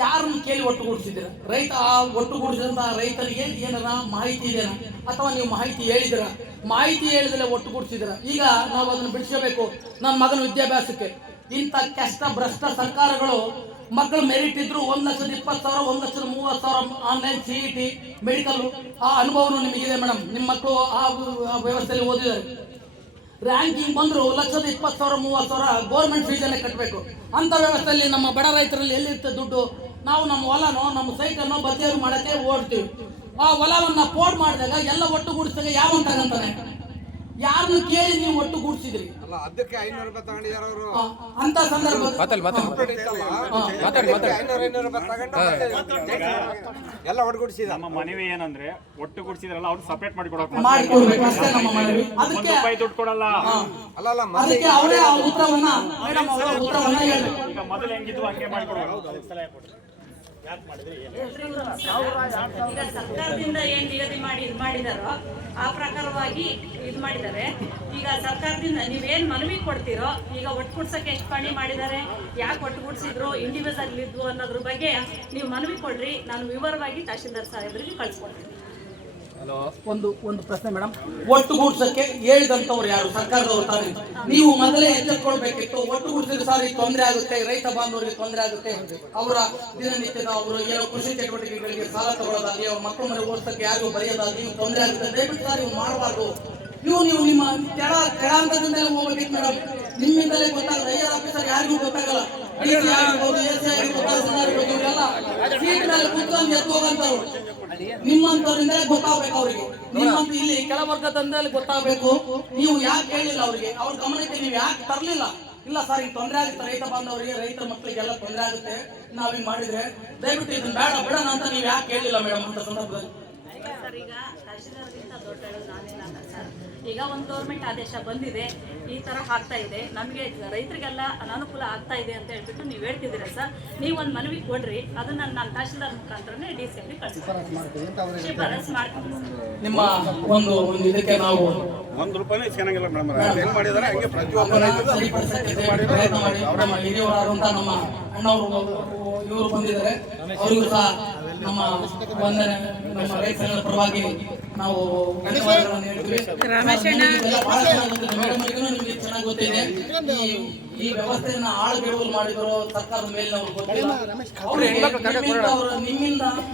ಯಾರನ್ನು ಕೇಳಿ ಒಟ್ಟುಗೂಡಿಸಿದ್ರ ರೈತ ಆ ಒಟ್ಟುಗೂಡಿಸಿದಂತ ರೈತರಿಗೆ ಏನಾರ ಮಾಹಿತಿ ಇದೆನಾ ಅಥವಾ ನೀವು ಮಾಹಿತಿ ಹೇಳಿದಿರ ಮಾಹಿತಿ ಹೇಳಿದ್ರೆ ಒಟ್ಟುಗೂಡಿಸಿದ್ರ ಈಗ ನಾವು ಅದನ್ನು ಬಿಡಿಸಬೇಕು ನನ್ನ ಮಗನ ವಿದ್ಯಾಭ್ಯಾಸಕ್ಕೆ ಇಂಥ ಕಷ್ಟ ಭ್ರಷ್ಟ ಸರ್ಕಾರಗಳು ಮಕ್ಕಳು ಮೆರಿಟ್ ಇದ್ರು 1,20,000 1,30,000 ಆನ್ಲೈನ್ CET ಮೆಡಿಕಲ್ ಆ ಅನುಭವನು ನಿಮಗಿದೆ ಮೇಡಮ್. ನಿಮ್ಮ ಮಕ್ಕಳು ಆ ವ್ಯವಸ್ಥೆಯಲ್ಲಿ ಓದಿದ್ದಾರೆ. ರ್ಯಾಂಕಿಂಗ್ ಬಂದ್ರು 1,20,000 30,000 ಗೌರ್ಮೆಂಟ್ ಫೀಸಲ್ಲೇ ಕಟ್ಟಬೇಕು. ಅಂತ ವ್ಯವಸ್ಥೆಯಲ್ಲಿ ನಮ್ಮ ಬಡ ರೈತರಲ್ಲಿ ಎಲ್ಲಿರ್ತದೆ ದುಡ್ಡು? ನಾವು ನಮ್ಮ ಹೊಲನೋ ನಮ್ಮ ಸೈಟನ್ನು ಬದಿಯರು ಮಾಡಕ್ಕೆ ಓಡ್ತೀವಿ. ಆ ಹೊಲವನ್ನ ಪೋಡ್ ಮಾಡಿದಾಗ ಎಲ್ಲ ಒಟ್ಟುಗೂಡಿಸಿದಾಗ ಯಾವ ತಗಂತಾನೆ? ಯಾರನ್ನು ಕೇಳಿ ನೀವು ಒಟ್ಟುಗೂಡಿಸಿದ್ರಿ? ಅದಕ್ಕೆ 500 ರೂಪಾಯಿ ತಗೊಂಡಿದ್ದಾರೆ ಅವರು. ಅಂತ ಸಂದರ್ಭ ಎಲ್ಲ ಒಟ್ಟುಗೂಡಿಸಿದ. ನಮ್ಮ ಮನವಿ ಏನಂದ್ರೆ ಒಟ್ಟುಗೂಡಿಸಿದ್ರಲ್ಲ ಅವ್ರು ಸಪರೇಟ್ ಮಾಡಿಕೊಡಬೇಕು. ಮಾಡಿಕೊಡ್ಬೇಕು ಅಷ್ಟೇ ನಮ್ಮ ಮನವಿ. ಅದಕ್ಕೆ ದುಡ್ಡು ಕೊಡಲ್ಲ. ಅದಕ್ಕೆ ಅವರೇ ಆ ಉತ್ತರವನ್ನ ಮೇಡಮ್ ಅವರ ಉತ್ತರವನ್ನ ಹೇಳಬೇಕು. ಈಗ ಮೊದಲು ಹೆಂಗಿದ್ರು ಹಂಗೆ ಮಾಡಿಕೊಡ್ಬೇಕು. ಈಗ ಸರ್ಕಾರದಿಂದ ಏನ್ ನಿಗದಿ ಮಾಡಿ ಇದು ಮಾಡಿದಾರೋ ಆ ಪ್ರಕಾರವಾಗಿ ಇದು ಮಾಡಿದ್ದಾರೆ. ಈಗ ಸರ್ಕಾರದಿಂದ ನೀವೇನ್ ಮನವಿ ಕೊಡ್ತೀರೋ ಈಗ ಒಟ್ಟುಗೂಡ್ಸಕ್ಕೆ ಎಷ್ಟು ಪಣಿ ಮಾಡಿದ್ದಾರೆ, ಯಾಕೆ ಒಟ್ಟುಗೂಡಿಸಿದ್ರು, ಇಂಡಿವಿಜುವಲ್ ಇದ್ವು ಅನ್ನೋದ್ರ ಬಗ್ಗೆ ನೀವು ಮನವಿ ಕೊಡ್ರಿ. ನಾನು ವಿವರವಾಗಿ ತಹಶೀಲ್ದಾರ್ ಸಾಹೇಬರಿಗೆ ಕಳಿಸ್ಕೊಡ್ತೀನಿ. ಒಂದು ಪ್ರಶ್ನೆ ಮೇಡಮ್, ಒಟ್ಟುಗೂಡ್ಸಕ್ಕೆ ಹೇಳಿದಂತವ್ರು ಯಾರು? ಸರ್ಕಾರದವರು ತಾನೇ. ನೀವು ಮೊದಲೇ ಎಚ್ಚೆತ್ಕೊಳ್ಬೇಕಿತ್ತು. ಒಟ್ಟುಗೂಡಿಸಿದ್ರೆ ಸಾರ್ ಈ ತೊಂದರೆ ಆಗುತ್ತೆ, ರೈತ ಬಾಂಧವರಿಗೆ ತೊಂದರೆ ಆಗುತ್ತೆ, ಅವರ ದಿನನಿತ್ಯದ ಅವರು ಏನೋ ಕೃಷಿ ಚಟುವಟಿಕೆಗಳಿಗೆ ಸಾಲ ತಗೊಳ್ಳೋದಾಗ್ಲಿ, ಅವ್ರ ಮಕ್ಕಳು ಮನೆ ಓದಿಸಕ್ಕೆ ಯಾರಿಗೂ ಬರೆಯೋದಾಗ್ಲಿ ತೊಂದರೆ ಆಗುತ್ತೆ. ದಯವಿಟ್ಟು ಸಾರ್ ಇವು ಮಾಡಬಾರ್ದು. ನೀವು ನಿಮ್ಮ ಕೆಳ ಹಂತದಿಂದಲೇ ಹೋಗ್ಬೇಕಿತ್ತು ಮೇಡಮ್. ನಿಮ್ಮಿಂದಲೇ ಗೊತ್ತಾಗಲ್ಲ. ಐಆರ್ ಆಫೀಸರ್ ಯಾರಿಗೂ ಗೊತ್ತಾಗಲ್ಲ. DC ಆಗಿರ್ಬೋದು, AC ಆಗಿರ್ಬೋದು, ಇವರೆಲ್ಲ ಸೀಟ್ ಮೇಲೆ ಕುತ್ಕೊಂಡು ಎದ್ದು ಹೋಗಂತವ್ರು. ನಿಮ್ಮಂತವ್ರಿಂದಲೇ ಗೊತ್ತಾಗಬೇಕು ಅವರಿಗೆ. ನಿಮ್ಮಂತ ಇಲ್ಲಿ ಕೆಳವರ್ಗದಿಂದಲೇ ಗೊತ್ತಾಗಬೇಕು. ನೀವು ಯಾಕೆ ಹೇಳಿಲ್ಲ ಅವರಿಗೆ? ಅವ್ರ ಗಮನಕ್ಕೆ ನೀವು ಯಾಕೆ ತರಲಿಲ್ಲ? ಇಲ್ಲ ಸರ್ ಈಗ ತೊಂದರೆ ಆಗುತ್ತೆ ರೈತ ಬಾಂಧವರಿಗೆ, ರೈತರ ಮಕ್ಕಳಿಗೆಲ್ಲ ತೊಂದರೆ ಆಗುತ್ತೆ, ನಾವ್ ಹಿಂಗ್ ಮಾಡಿದ್ರೆ ದಯವಿಟ್ಟು ಇದನ್ನ ಬೇಡ ಅಂತ ನೀವು ಯಾಕೆ ಹೇಳಿಲ್ಲ ಮೇಡಮ್ ಅಂತ ಸಂದರ್ಭದಲ್ಲಿ? ಸರ್ ಈಗ ತಹಶೀಲ್ದಾರ್ಗಿಂತ ದೊಡ್ಡ ಹೇಳೋದು ನಾನಿಲ್ಲ ಸರ್. ಈಗ ಒಂದು ಗೌರ್ಮೆಂಟ್ ಆದೇಶ ಬಂದಿದೆ, ಈ ತರ ಆಗ್ತಾ ಇದೆ, ನಮಗೆ ರೈತರಿಗೆಲ್ಲ ಅನಾನುಕೂಲ ಆಗ್ತಾ ಇದೆ ಅಂತ ಹೇಳ್ಬಿಟ್ಟು ನೀವು ಹೇಳ್ತಿದ್ದೀರಾ ಸರ್. ನೀವು ಒಂದು ಮನವಿ ಕೊಡ್ರಿ, ಅದನ್ನ ನಾನು ತಹಶೀಲ್ದಾರ್ ಮುಖಾಂತರನೇ DC ಶಿಫಾರಸ್ ಮಾಡ್ತೀನಿ. ನಿಮ್ಮ ಒಂದು ಇದಕ್ಕೆ ನಾವು ₹1 ಚೆನ್ನಾಗಿಲ್ಲ ಮೇಡಮ್. ಏನ್ ಮಾಡಿದಾರೆ ಹಂಗೆ ಪ್ರತಿಯೊಬ್ಬ ಪ್ರಯತ್ನ ಮಾಡಿ. ಹಿರಿಯವರಾದಂತ ನಮ್ಮ ಅಣ್ಣವರು ಇವರು ಬಂದಿದ್ದಾರೆ, ಅವರಿಗೂ ಸಹ ನಮ್ಮ ವಂದನೆ, ನಮ್ಮ ರೈತ ಸಂಘದ ಪರವಾಗಿ ನಾವು ಧನ್ಯವಾದಗಳನ್ನು ಹೇಳ್ತೀವಿ. ನಿಮಗೆ ಚೆನ್ನಾಗಿ ಗೊತ್ತಿದೆ ಈ ವ್ಯವಸ್ಥೆಯನ್ನ ಆಳುಗೆಡುವಲು ಮಾಡಿದ್ರು ಸರ್ಕಾರದ ಮೇಲಿನವರು ಗೊತ್ತಿಲ್ಲ.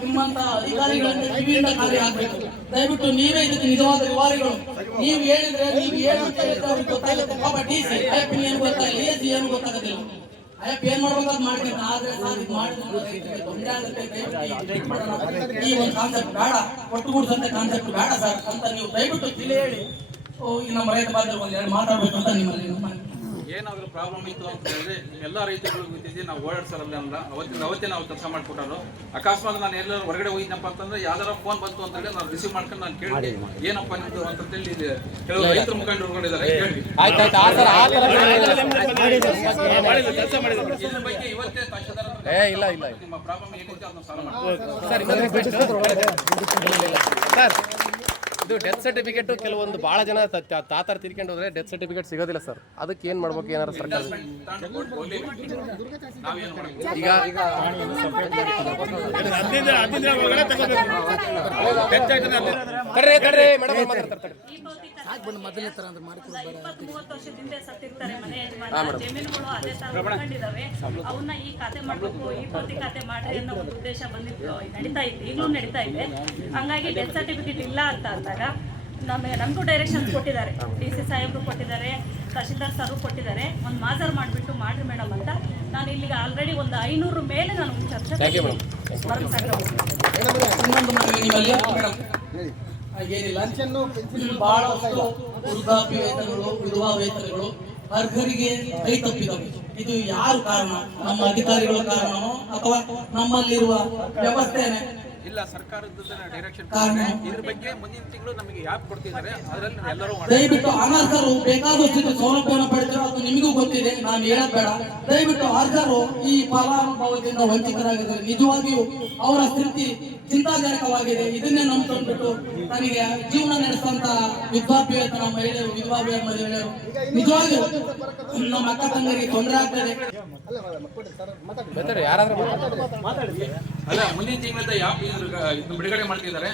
ನಿಮ್ಮಂತ ಅಧಿಕಾರಿಗಳಿಂದ ಕಿವಿಯಿಂದ ಕಾರ್ಯ ಆಗ್ಬೇಕು. ದಯವಿಟ್ಟು ನೀವೇ ಇದಕ್ಕೆ ನಿಜವಾದ ವಿವರಗಳು. ನೀವು ಹೇಳಿದ್ರೆ ನೀವು ಏನು ಅವ್ರಿಗೆ ಗೊತ್ತಾಗುತ್ತೆ. ಪಾಪ DC IFP ಏನು ಗೊತ್ತಾಗಲ್ಲ, AC ಏನು ಗೊತ್ತಾಗೋದಿಲ್ಲ. IFP ಏನ್ ಮಾಡ್ಬೇಕಾದ್ ಮಾಡ್ಬೇಕು. ಆದ್ರೆ ಸಾರ್ ಇದು ಮಾಡಿದ್ರೆ ರೈತರಿಗೆ ತೊಂದರೆ ಆಗುತ್ತೆ. ದಯವಿಟ್ಟು ಈ ಒಂದು ಕಾನ್ಸೆಪ್ಟ್ ಬೇಡ, ಒಟ್ಟುಗೂಡಿಸಂತ ಕಾನ್ಸೆಪ್ಟ್ ಬೇಡ ಸರ್ ಅಂತ ನೀವು ದಯವಿಟ್ಟು ತಿಳಿ ಹೇಳಿ ನಮ್ಮ ರೈತ ಬಾಂಧವರು ಒಂದೆರಡು ಮಾತಾಡ್ಬೇಕು ಅಂತ ನಿಮ್ಮಲ್ಲಿ ಏನಾದರೂ ಪ್ರಾಬ್ಲಮ್ ಇತ್ತು ಅಂತ ಹೇಳಿದ್ರೆ ಎಲ್ಲ ರೈತರುಗಳು ಗೊತ್ತಿದೆ. ನಾವು ಓಡಾಡ್ಸಲ್ಲ ಅಂದ್ರೆ ಅವತ್ತೇ ನಾವು ಕೆಲಸ ಮಾಡಿಕೊಟ್ಟರು. ಅಕಸ್ಮಾತ್ ನಾನು ಎಲ್ಲರೂ ಹೊರಗಡೆ ಹೋಗಿದ್ದಪ್ಪ ಅಂತಂದ್ರೆ ಯಾವ್ದಾರ ಫೋನ್ ಬಂತು ಅಂತ ಹೇಳಿ ನಾನು ರಿಸೀವ್ ಮಾಡ್ಕೊಂಡು ನಾನು ಕೇಳಿದೆ ಏನಪ್ಪ ನಿಂತು ಅಂತೇಳಿ ಕೆಲವು ರೈತರ ಮುಖಂಡರು ಇದ್ದಾರೆ ಕೇಳಿ ಇದ್ರ ಬಗ್ಗೆ ಇವತ್ತೇ ತಹಶೀಲ್ದಾರ್ ನಿಮ್ಮ ಪ್ರಾಬ್ಲಮ್ ಏನಿದೆ ಅದನ್ನ ಸಾಲ್ವ್ ಮಾಡಿ. ಇದು ಡೆತ್ ಸರ್ಟಿಫಿಕೇಟ್ ಕೆಲವೊಂದು ಭಾಳ ಜನ ತಾತರ ತೀರ್ಕೊಂಡು ಹೋದ್ರೆ ಡೆತ್ ಸರ್ಟಿಫಿಕೇಟ್ ಸಿಗೋದಿಲ್ಲ ಸರ್. ಅದಕ್ಕೆ ಏನು ಮಾಡ್ಬೇಕು ಏನಾರು ಸರ್ಕಾರ ಈಗ ಜಮೀನುಗಳು ಅದೇ ತರ ಉಳ್ಕೊಂಡಿದಾವೆ. ಅವನ್ನ ಈ ಖಾತೆ ಮಾಡ್ಬೇಕು, ಈ ಪೌತಿ ಖಾತೆ ಮಾಡ್ರಿ ಅನ್ನೋ ಒಂದು ಉದ್ದೇಶ ಬಂದಿತ್ತು, ನಡೀತಾ ಇತ್ತು, ಈಗಲೂ ನಡೀತಾ ಇದೆ. ಹಂಗಾಗಿ ಡೆತ್ ಸರ್ಟಿಫಿಕೇಟ್ ಇಲ್ಲ ಅಂತ ಅಂದಾಗ ನಮಗೂ ಡೈರೆಕ್ಷನ್ಸ್ ಕೊಟ್ಟಿದ್ದಾರೆ, DC ಸಾಹೇಬರು ಕೊಟ್ಟಿದ್ದಾರೆ, ತಹಶೀಲ್ದಾರ್ ಸರ್ ಕೊಟ್ಟಿದ್ದಾರೆ. ಒಂದು ಮಾಜರ್ ಮಾಡಿಬಿಟ್ಟು ಮಾಡ್ರಿ ಮೇಡಮ್ ಅಂತ. ನಾನು ಇಲ್ಲಿಗೆ ಆಲ್ರೆಡಿ ಒಂದು 500 ಮೇಲೆ ನಾನು ಚರ್ಚೆ ಏನಿಲ್ಲ, ಬಹಳಷ್ಟು ವೃದ್ಧಾಪ್ಯ ವೇತನಗಳು, ವಿಧವಾ ವೇತನಗಳು ಅರ್ಹರಿಗೆ ಕೈ ತಪ್ಪಿದವು. ಇದು ಯಾರು ಕಾರಣ? ನಮ್ಮ ಅಧಿಕಾರಿಗಳ ಕಾರಣನೋ ಅಥವಾ ನಮ್ಮಲ್ಲಿರುವ ವ್ಯವಸ್ಥೆನೇ? ಇಲ್ಲ, ಸರ್ಕಾರದ ಡೈರೆಕ್ಷನ್ ಇದ್ರ ಬಗ್ಗೆ ಮುಂದಿನ ತಿಂಗಳು ನಮಗೆ ಯಾಪ್ ಕೊಡ್ತಿದ್ದಾರೆ, ಅದರಲ್ಲಿ ಎಲ್ಲರೂ ದಯವಿಟ್ಟು ಅನರ್ಹರು ಬೇಕಾದಷ್ಟು ಸೌಲಭ್ಯವನ್ನು ಪಡೆದಿರೋ ಅದು ನಿಮಗೂ ಗೊತ್ತಿದೆ, ನಾನು ಹೇಳೋದ್ ಬೇಡ. ದಯವಿಟ್ಟು ಅರ್ಹರು ಈ ಫಲಾನುಭವದಿಂದ ವಂಚಿತರಾಗಿದ್ದಾರೆ. ನಿಜವಾಗಿಯೂ ಅವರ ಸ್ಥಿತಿ ಚಿಂತಾಜನಕವಾಗಿದೆ. ಇದನ್ನೇ ನಂಬಿಕೊಂಡು ತನಗೆ ಜೀವನ ನಡೆಸಂತ ವೃದ್ಧಾಪ್ಯ ವೇತನ ಮಹಿಳೆಯರು, ವಿಧವಾ ಮಹಿಳೆಯರು ನಿಜವಾಗಿಯೂ ನಮ್ಮ ಅಕ್ಕ ತಂಗರಿಗೆ ತೊಂದರೆ ಆಗ್ತದೆ. ಅಲ್ಲ, ಮುಂದಿನ ತಿಂಗಳಿಂದ ಯಾಪ್ ಬಿಡುಗಡೆ ಮಾಡ್ತಿದ್ದಾರೆ.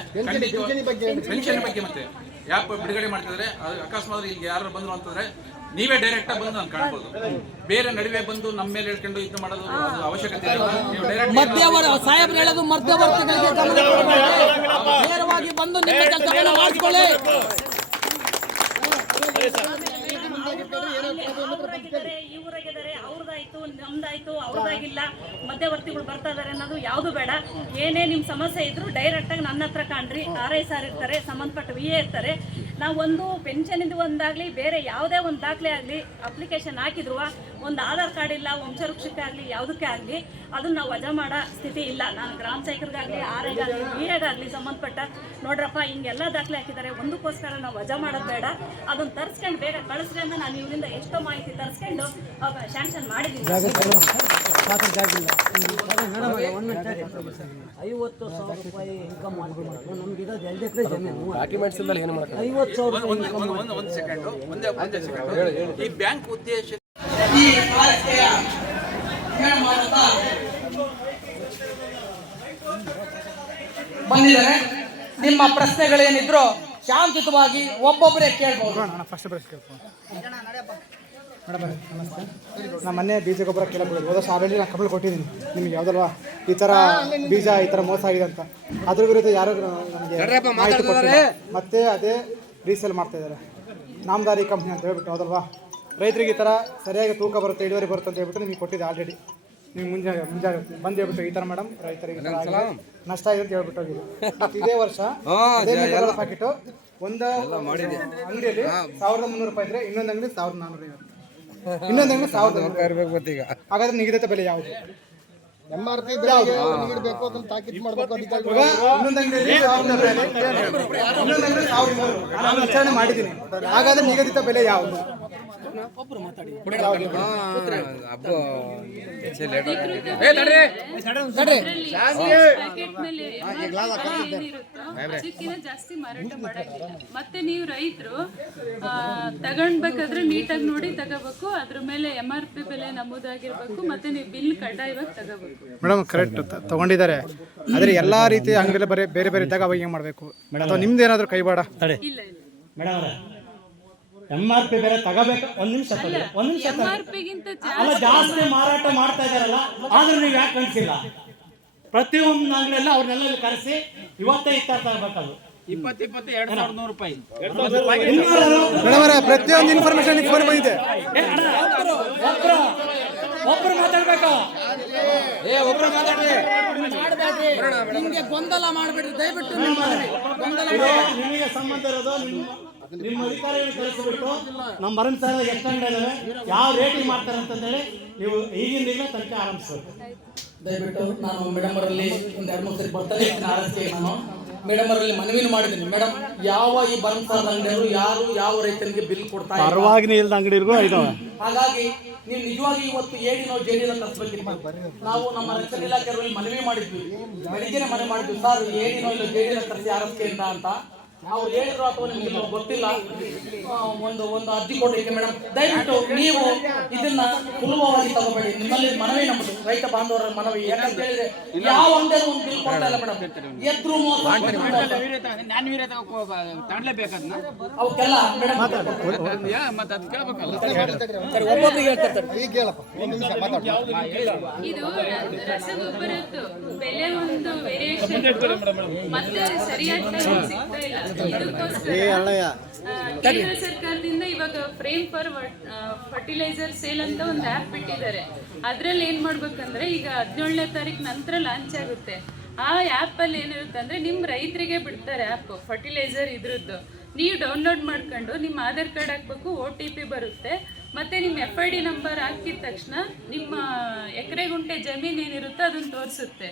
ಪೆನ್ಷನ್ ಬಗ್ಗೆ ಮತ್ತೆ ಯಾಪ್ ಬಿಡುಗಡೆ ಮಾಡ್ತಿದ್ದಾರೆ. ಅಕಸ್ಮಾತ್ ಇಲ್ಲಿ ಯಾರು ಬಂದ್ರು ಅಂತಂದ್ರೆ ನೀವೇ ಡೈರೆಕ್ಟ್ ಆಗಿ ಬಂದು ನಾನು ಕಾಣ್ಬೋದು. ಬೇರೆ ನಡುವೆ ಬಂದು ನಮ್ಮ ಮೇಲೆ ಹೇಳ್ಕೊಂಡು ಇದು ಮಾಡೋದು ಅವಶ್ಯಕತೆ ಇಲ್ಲ. ನೀವು ಡೈರೆಕ್ಟ್ ಸಾಹೇಬ್ರು ಹೇಳೋದು ಮಧ್ಯವರ್ತಿಗಳಿಗೆ ನೇರವಾಗಿ ಬಂದು ನಿಮ್ಮ ಕೆಲಸವನ್ನು ಮಾಡಿಕೊಳ್ಳಿ. ಇವರಾಗಿದ್ದಾರೆ, ಅವ್ರದಾಯ್ತು, ನಮ್ದಾಯ್ತು, ಅವ್ರದಾಗಿಲ್ಲ, ಮಧ್ಯವರ್ತಿಗಳು ಬರ್ತಾ ಇದಾರೆ ಅನ್ನೋದು ಯಾವುದು ಬೇಡ. ಏನೇ ನಿಮ್ಮ ಸಮಸ್ಯೆ ಇದ್ರು ಡೈರೆಕ್ಟ್ ಆಗಿ ನನ್ನ ಹತ್ರ ಕಾಣ್ರಿ. RI ಸಾರ್ ಇರ್ತಾರೆ, ಸಂಬಂಧಪಟ್ಟ VA ಇರ್ತಾರೆ. ನಾವು ಒಂದು ಪೆನ್ಷನ್ ಇದು ಒಂದಾಗ್ಲಿ, ಬೇರೆ ಯಾವುದೇ ಒಂದು ದಾಖಲೆ ಆಗಲಿ ಅಪ್ಲಿಕೇಶನ್ ಹಾಕಿದ್ರು, ಒಂದು ಆಧಾರ್ ಕಾರ್ಡ್ ಇಲ್ಲ, ವಂಶವೃಕ್ಷಕ್ಕೆ ಆಗಲಿ, ಯಾವುದಕ್ಕೆ ಆಗಲಿ ಅದನ್ನ ನಾವು ವಜಾ ಮಾಡೋ ಸ್ಥಿತಿ ಇಲ್ಲ. ನಾನು ಗ್ರಾಮ ಸೈಕರ್ಗಾಗಲಿ, RIಗಾಗಲಿ, VAಗಾಗಲಿ ಸಂಬಂಧಪಟ್ಟ ನೋಡ್ರಪ್ಪ ಹಿಂಗೆಲ್ಲ ದಾಖಲೆ ಹಾಕಿದ್ದಾರೆ, ಒಂದಕ್ಕೋಸ್ಕರ ನಾವು ವಜಾ ಮಾಡೋದು ಬೇಡ, ಅದನ್ನು ತರಿಸ್ಕೊಂಡು ಬೇಗ ಕಳಿಸ್ರಿ ಅಂತ ನಾನು ಇವರಿಂದ ಎಷ್ಟೋ ಮಾಹಿತಿ ತರಿಸ್ಕೊಂಡು ಶಾಂಕ್ಷನ್ ಮಾಡಿದ್ದೀನಿ. 50,000 ರೂಪಾಯಿ ಇನ್ಕಮ್ ಮಾಡ್ಕೊಂಡು ನಮ್ಗಿರೋದು 2 ಎಕರೆ ಜಮೀನು. ಡಾಕ್ಯುಮೆಂಟ್ಸ್ ಇಲ್ಲ, ಏನು ಮಾಡ್ತಾರೆ? 50,000 ಒಂದು ಸೆಕೆಂಡ್, ಈ ಬ್ಯಾಂಕ್ ಉದ್ದೇಶ ಈ ಆಸ್ತಿಯ ನಿರ್ಮಾಣದ ಬಂದಿದ್ದಾರೆ. ನಿಮ್ಮ ಪ್ರಶ್ನೆಗಳೇನಿದ್ರು ಶಾಂತಿಯುತವಾಗಿ ಒಬ್ಬೊಬ್ಬರೇ ಕೇಳ್ಬೋದು. ಫಸ್ಟ್ ಮೇಡಮ್ ನಮಸ್ತೆ. ನಾನು ಮೊನ್ನೆ ಬೀಜ ಗೊಬ್ಬರ ಕೇಳಬಹುದು. ಹೋದ ವರ್ಷ ಆಲ್ರೆಡಿ ನಾನು ಕಂಪ್ಲೇಂಟ್ ಕೊಟ್ಟಿದ್ದೀನಿ ನಿಮಗೆ, ಯಾವುದಲ್ವಾ ಈ ಥರ ಬೀಜ ಈ ಥರ ಮೋಸ ಆಗಿದೆ ಅಂತ. ಅದ್ರ ವಿರುದ್ಧ ಯಾರು ನನಗೆ ಮಾಹಿತಿ ಕೊಟ್ಟಿಲ್ಲ. ಮತ್ತೆ ಅದೇ ರೀಸೇಲ್ ಮಾಡ್ತಾಯಿದ್ದಾರೆ, ನಾಮದಾರಿ ಕಂಪ್ನಿ ಅಂತ ಹೇಳ್ಬಿಟ್ಟು. ಹೌದಲ್ವಾ, ರೈತರಿಗೆ ಈ ಥರ ಸರಿಯಾಗಿ ತೂಕ ಬರುತ್ತೆ, ಇಳುವರಿ ಬರುತ್ತೆ ಅಂತ ಹೇಳ್ಬಿಟ್ಟು ನಿಮಗೆ ಕೊಟ್ಟಿದ್ದೆ ಆಲ್ರೆಡಿ. ನೀವು ಮುಂಜಾನೆ ಬಂದು ಹೇಳ್ಬಿಟ್ಟು ಈ ಥರ ಮೇಡಮ್ ರೈತರಿಗೆ ನಷ್ಟ ಆಗಿದೆ ಅಂತ ಹೇಳ್ಬಿಟ್ಟು ಹೋಗಿದೆ. ಮತ್ತು ಇದೇ ವರ್ಷ ಅದೇ ಪ್ಯಾಕೆಟು ಒಂದು ಅಂಗಡಿಯಲ್ಲಿ 1,300 ರೂಪಾಯಿ ಇದ್ರೆ, ಇನ್ನೊಂದು ಅಂಗಡಿ 1,450, ಇನ್ನೊಂದು ಅಂಗಡಿ 1,000 ಇರಬೇಕು. ಈಗ ಹಾಗಾದ್ರೆ ನಿಗದಿತ ಬೆಲೆ ಯಾವುದು? MRP ನೀಡಬೇಕು, ಅದನ್ನು ತಾಕೀತು ಮಾಡಬೇಕು. ಇನ್ನೊಂದು ಅಂಗಡಿಯಲ್ಲಿ 1,200, ನಾನು ವಿಚಾರಣೆ ಮಾಡಿದ್ದೀನಿ. ಹಾಗಾದ್ರೆ ನಿಗದಿತ ಬೆಲೆ ಯಾವುದು? ಜಾಸ್ತಿ ಮಾರಾಟ ಮಾಡಂಗಿಲ್ಲ. ಮತ್ತೆ ನೀವು ರೈತರು ತಗೊಂಡ್ಬೇಕಾದ್ರೆ ನೀಟಾಗಿ ನೋಡಿ ತಗೋಬೇಕು. ಅದ್ರ ಮೇಲೆ MRP ಬೆಲೆ ನಮೂದಾಗಿರ್ಬೇಕು. ಮತ್ತೆ ನೀವು ಬಿಲ್ ಕಡ್ಡಾಯವಾಗಿ ತಗೋಬೇಕು. ಮೇಡಮ್ ಕರೆಕ್ಟ್ ತಗೊಂಡಿದ್ದಾರೆ, ಆದರೆ ಎಲ್ಲ ರೀತಿಯ ಅಂಗಡಿಯಲ್ಲಿ ಬೇರೆ ಬೇರೆ ಇದ್ದಾಗ ಅವಾಗ ಏನು ಮಾಡಬೇಕು? ಅಥವಾ ನಿಮ್ದು ಏನಾದರೂ ಕೈವಾಡ? ಇಲ್ಲ ಮೇಡಮ್ MRP ಬೇರೆ ತಗೋಬೇಕು. ಒಂದು ನಿಮಿಷ ಅಲ್ಲ, ಜಾಸ್ತಿ ಮಾರಾಟ ಮಾಡ್ತಾ ಇದಾರಲ್ಲ, ಆದ್ರೆ ನೀವು ಯಾಕೆ ಕಳಿಸಿಲ್ಲ? ಪ್ರತಿಯೊಂದು ಅಂಗಡಿಯಲ್ಲ ಅವ್ರನ್ನೆಲ್ಲ ಕರೆಸಿ ಇವತ್ತೇ ತಗಬೇಕದು. 2,100 ರೂಪಾಯಿ ಮೇಡಮ್ ಪ್ರತಿಯೊಂದು ಇನ್ಫಾರ್ಮೇಶನ್ ಫೋನ್ ಬಂದಿದೆ. ಒಬ್ರು ಮಾತಾಡ್ಬೇಕು, ನಿಮ್ಗೆ ಗೊಂದಲ ಮಾಡಬೇಡ್ರಿ ದಯವಿಟ್ಟು. ನಿಮಗೆ ಸಂಬಂಧ ಇರೋದು ನಿಮ್ಮ ಅಧಿಕಾರಿಗಳು ಕಳಿಸ್ಬಿಟ್ಟು ನಮ್ಮ ಭರಮ್ ಸರ್ ಎಷ್ಟು ಅಂಗಡಿ ಇದಾವೆ, ಯಾವ ರೇಟಿಂಗ್ ಮಾಡ್ತಾರೆ ಅಂತಂದೇಳಿ ನೀವು ಈಗಿಂದೀಗಲೇ ತನಿಖೆ ಆರಂಭಿಸಬೇಕು. ದಯವಿಟ್ಟು ನಾನು ಮೇಡಮ್ ಅವರಲ್ಲಿ ಒಂದು 2-3 ಸರಿ ಬರ್ತಾನೆ ನಾನು ಮೇಡಮ್ ಅವರಲ್ಲಿ ಮನವಿನ ಮಾಡಿದ್ದೀನಿ. ಮೇಡಮ್, ಯಾವ ಈ ಭರಮ್ ಸರ್ ಅಂಗಡಿಯವರು ಯಾರು ಯಾವ ರೈತನಿಗೆ ಬಿಲ್ ಕೊಡ್ತಾ ಇಲ್ಲ, ಪರವಾಗಿನ ಇಲ್ಲದ ಅಂಗಡಿಗೂ ಇದಾವೆ. ಹಾಗಾಗಿ ನೀವು ನಿಜವಾಗಿ ಇವತ್ತು ADನೋ JDನೋ ತರಿಸ್ಬೇಕಿತ್ತು. ನಾವು ನಮ್ಮ ರಕ್ಷಣಾ ಇಲಾಖೆಯವರಲ್ಲಿ ಮನವಿ ಮಾಡಿದ್ವಿ, ಬೆಳಿಗ್ಗೆ ಮನವಿ ಮಾಡಿದ್ವಿ, ಸರ್ ADನೋ ಇಲ್ಲ JDನೋ ತರಿಸಿ ಆರಸ್ಕೆಯಿಂದ ಅಂತ. ಅವ್ರು ಹೇಳಿದ್ರು ಅಥವಾ ನಿಮ್ಗೆ ಗೊತ್ತಿಲ್ಲ, ಒಂದು ಅರ್ಜಿ ಕೊಡ್ಲಿಕ್ಕೆ ಮೇಡಮ್ ದಯವಿಟ್ಟು ನೀವು ಇದನ್ನ ಸುಲಭವಾಗಿ ತಗೋಬೇಡಿ. ನಿಮ್ಮಲ್ಲಿ ಮನವಿ ನಮ್ಮದು ರೈತ ಬಾಂಧವರ ಮನವಿ. ಯಾಕಂತ ಹೇಳಿದ್ರೆ ಯಾವ ಅಂಗಡಿ ಒಂದು ಬಿಲ್ ಕೊಡ್ತಾ ಇಲ್ಲ ಮೇಡಮ್, ಎದ್ರು ಅವಕ್ಕೆಲ್ಲ ಮೇಡಮ್ ಇದು ರಸಗೊಬ್ಬರದ್ದು ಬೆಲೆ ಒಂದು ವೇರಿಯೇಷನ್ ಮತ್ತೆ ಸರಿಯಾದ ಟೈಮ್ ಸಿಗ್ತಾ ಇಲ್ಲ. ಇದಕ್ಕೋಸ್ಕರ ಕೇಂದ್ರ ಸರ್ಕಾರದಿಂದ ಇವಾಗ ಫ್ರೇಮ್ ಫಾರ್ ಫರ್ಟಿಲೈಸರ್ ಸೇಲ್ ಅಂತ ಒಂದು ಆ್ಯಪ್ ಬಿಟ್ಟಿದ್ದಾರೆ. ಅದ್ರಲ್ಲಿ ಏನ್ ಮಾಡ್ಬೇಕಂದ್ರೆ ಈಗ 17ನೇ ತಾರೀಕು ನಂತರ ಲಾಂಚ್ ಆಗುತ್ತೆ. ಆ ಆ್ಯಪಲ್ಲಿ ಏನಿರುತ್ತೆ ಅಂದರೆ ನಿಮ್ಮ ರೈತರಿಗೆ ಬಿಡ್ತಾರೆ ಆ್ಯಪ್ ಫರ್ಟಿಲೈಸರ್ ಇದ್ರದ್ದು. ನೀವು ಡೌನ್ಲೋಡ್ ಮಾಡ್ಕೊಂಡು ನಿಮ್ಮ ಆಧಾರ್ ಕಾರ್ಡ್ ಹಾಕ್ಬೇಕು, OTP ಬರುತ್ತೆ, ಮತ್ತು ನಿಮ್ಮ FID ನಂಬರ್ ಹಾಕಿದ ತಕ್ಷಣ ನಿಮ್ಮ ಎಕರೆ ಗುಂಟೆ ಜಮೀನು ಏನಿರುತ್ತೋ ಅದನ್ನು ತೋರಿಸುತ್ತೆ.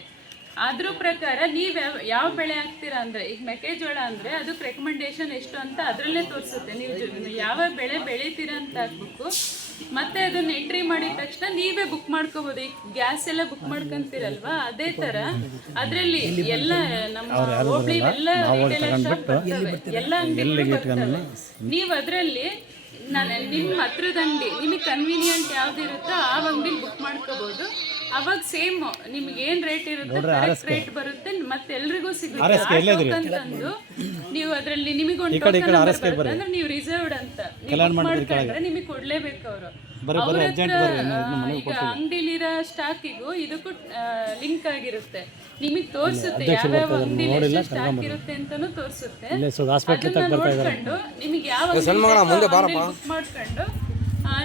ಅದ್ರ ಪ್ರಕಾರ ನೀವು ಯಾವ ಬೆಳೆ ಹಾಕ್ತೀರಾ ಅಂದರೆ ಈಗ ಮೆಕ್ಕೆಜೋಳ ಅಂದರೆ ಅದಕ್ಕೆ ರೆಕಮೆಂಡೇಶನ್ ಎಷ್ಟು ಅಂತ ಅದರಲ್ಲೇ ತೋರಿಸುತ್ತೆ. ನೀವು ಯಾವ ಬೆಳೆ ಬೆಳಿತೀರಾ ಅಂತ ಹಾಕ್ಬೇಕು, ಮತ್ತೆ ಅದನ್ನ ಎಂಟ್ರಿ ಮಾಡಿದ ತಕ್ಷಣ ನೀವೇ ಬುಕ್ ಮಾಡ್ಕೋಬಹುದು. ಈಗ ಗ್ಯಾಸ್ ಎಲ್ಲ ಬುಕ್ ಮಾಡ್ಕೊಂತೀರಲ್ವಾ, ಅದೇ ತರ ಅದರಲ್ಲಿ ಎಲ್ಲ ನಮ್ಮ ಹೋಬಳಿ ಎಲ್ಲ ಎಲ್ಲ ಅಂಗಡಿಗಳು ಬರ್ತವೆ. ನೀವು ಅದರಲ್ಲಿ ನಿಮ್ಮ ಹತ್ರದ ಅಂಗಡಿ ನಿಮಗೆ ಕನ್ವೀನಿಯಂಟ್ ಯಾವ್ದಿರುತ್ತೋ ಆ ಅಂಗಡಿಲಿ ಬುಕ್ ಮಾಡ್ಕೋಬಹುದು. ಅವಾಗ ಸೇಮ್ ನಿಮ್ಗೆ ಏನ್ ರೇಟ್ ಇರುತ್ತೆ ಕರೆಕ್ಟ್ ರೇಟ್ ಬರುತ್ತೆ, ಮತ್ತೆ ಎಲ್ರಿಗೂ ಸಿಗುತ್ತೆ ಅಂತಂದು ನೀವು ಅದರಲ್ಲಿ ನಿಮಗೆ ಒಂದು ಟೋಕನ್ ಬರುತ್ತೆ ಅಂದ್ರೆ ನೀವು ರಿಸರ್ವ್ಡ್ ಅಂತ ನೀವು ಬುಕ್ ಮಾಡ್ಕೊಂಡ್ರೆ ನಿಮಗೆ ಕೊಡ್ಲೇಬೇಕು ಅವರು. ಈಗ ಅಂಗಡಿಲಿರೋ ಸ್ಟಾಕಿಗೂ ಇದಕ್ಕೂ ಲಿಂಕ್ ಆಗಿರುತ್ತೆ. ನಿಮಗೆ ತೋರಿಸುತ್ತೆ ಯಾವ್ಯಾವ ಅಂಗಡಿಲಿ ಎಷ್ಟು ಸ್ಟಾಕ್ ಇರುತ್ತೆ ಅಂತಾನು ತೋರಿಸುತ್ತೆ. ಅದನ್ನ ನೋಡ್ಕೊಂಡು ನಿಮಗೆ ಯಾವ ಬುಕ್ ಮಾಡ್ಕೊಂಡು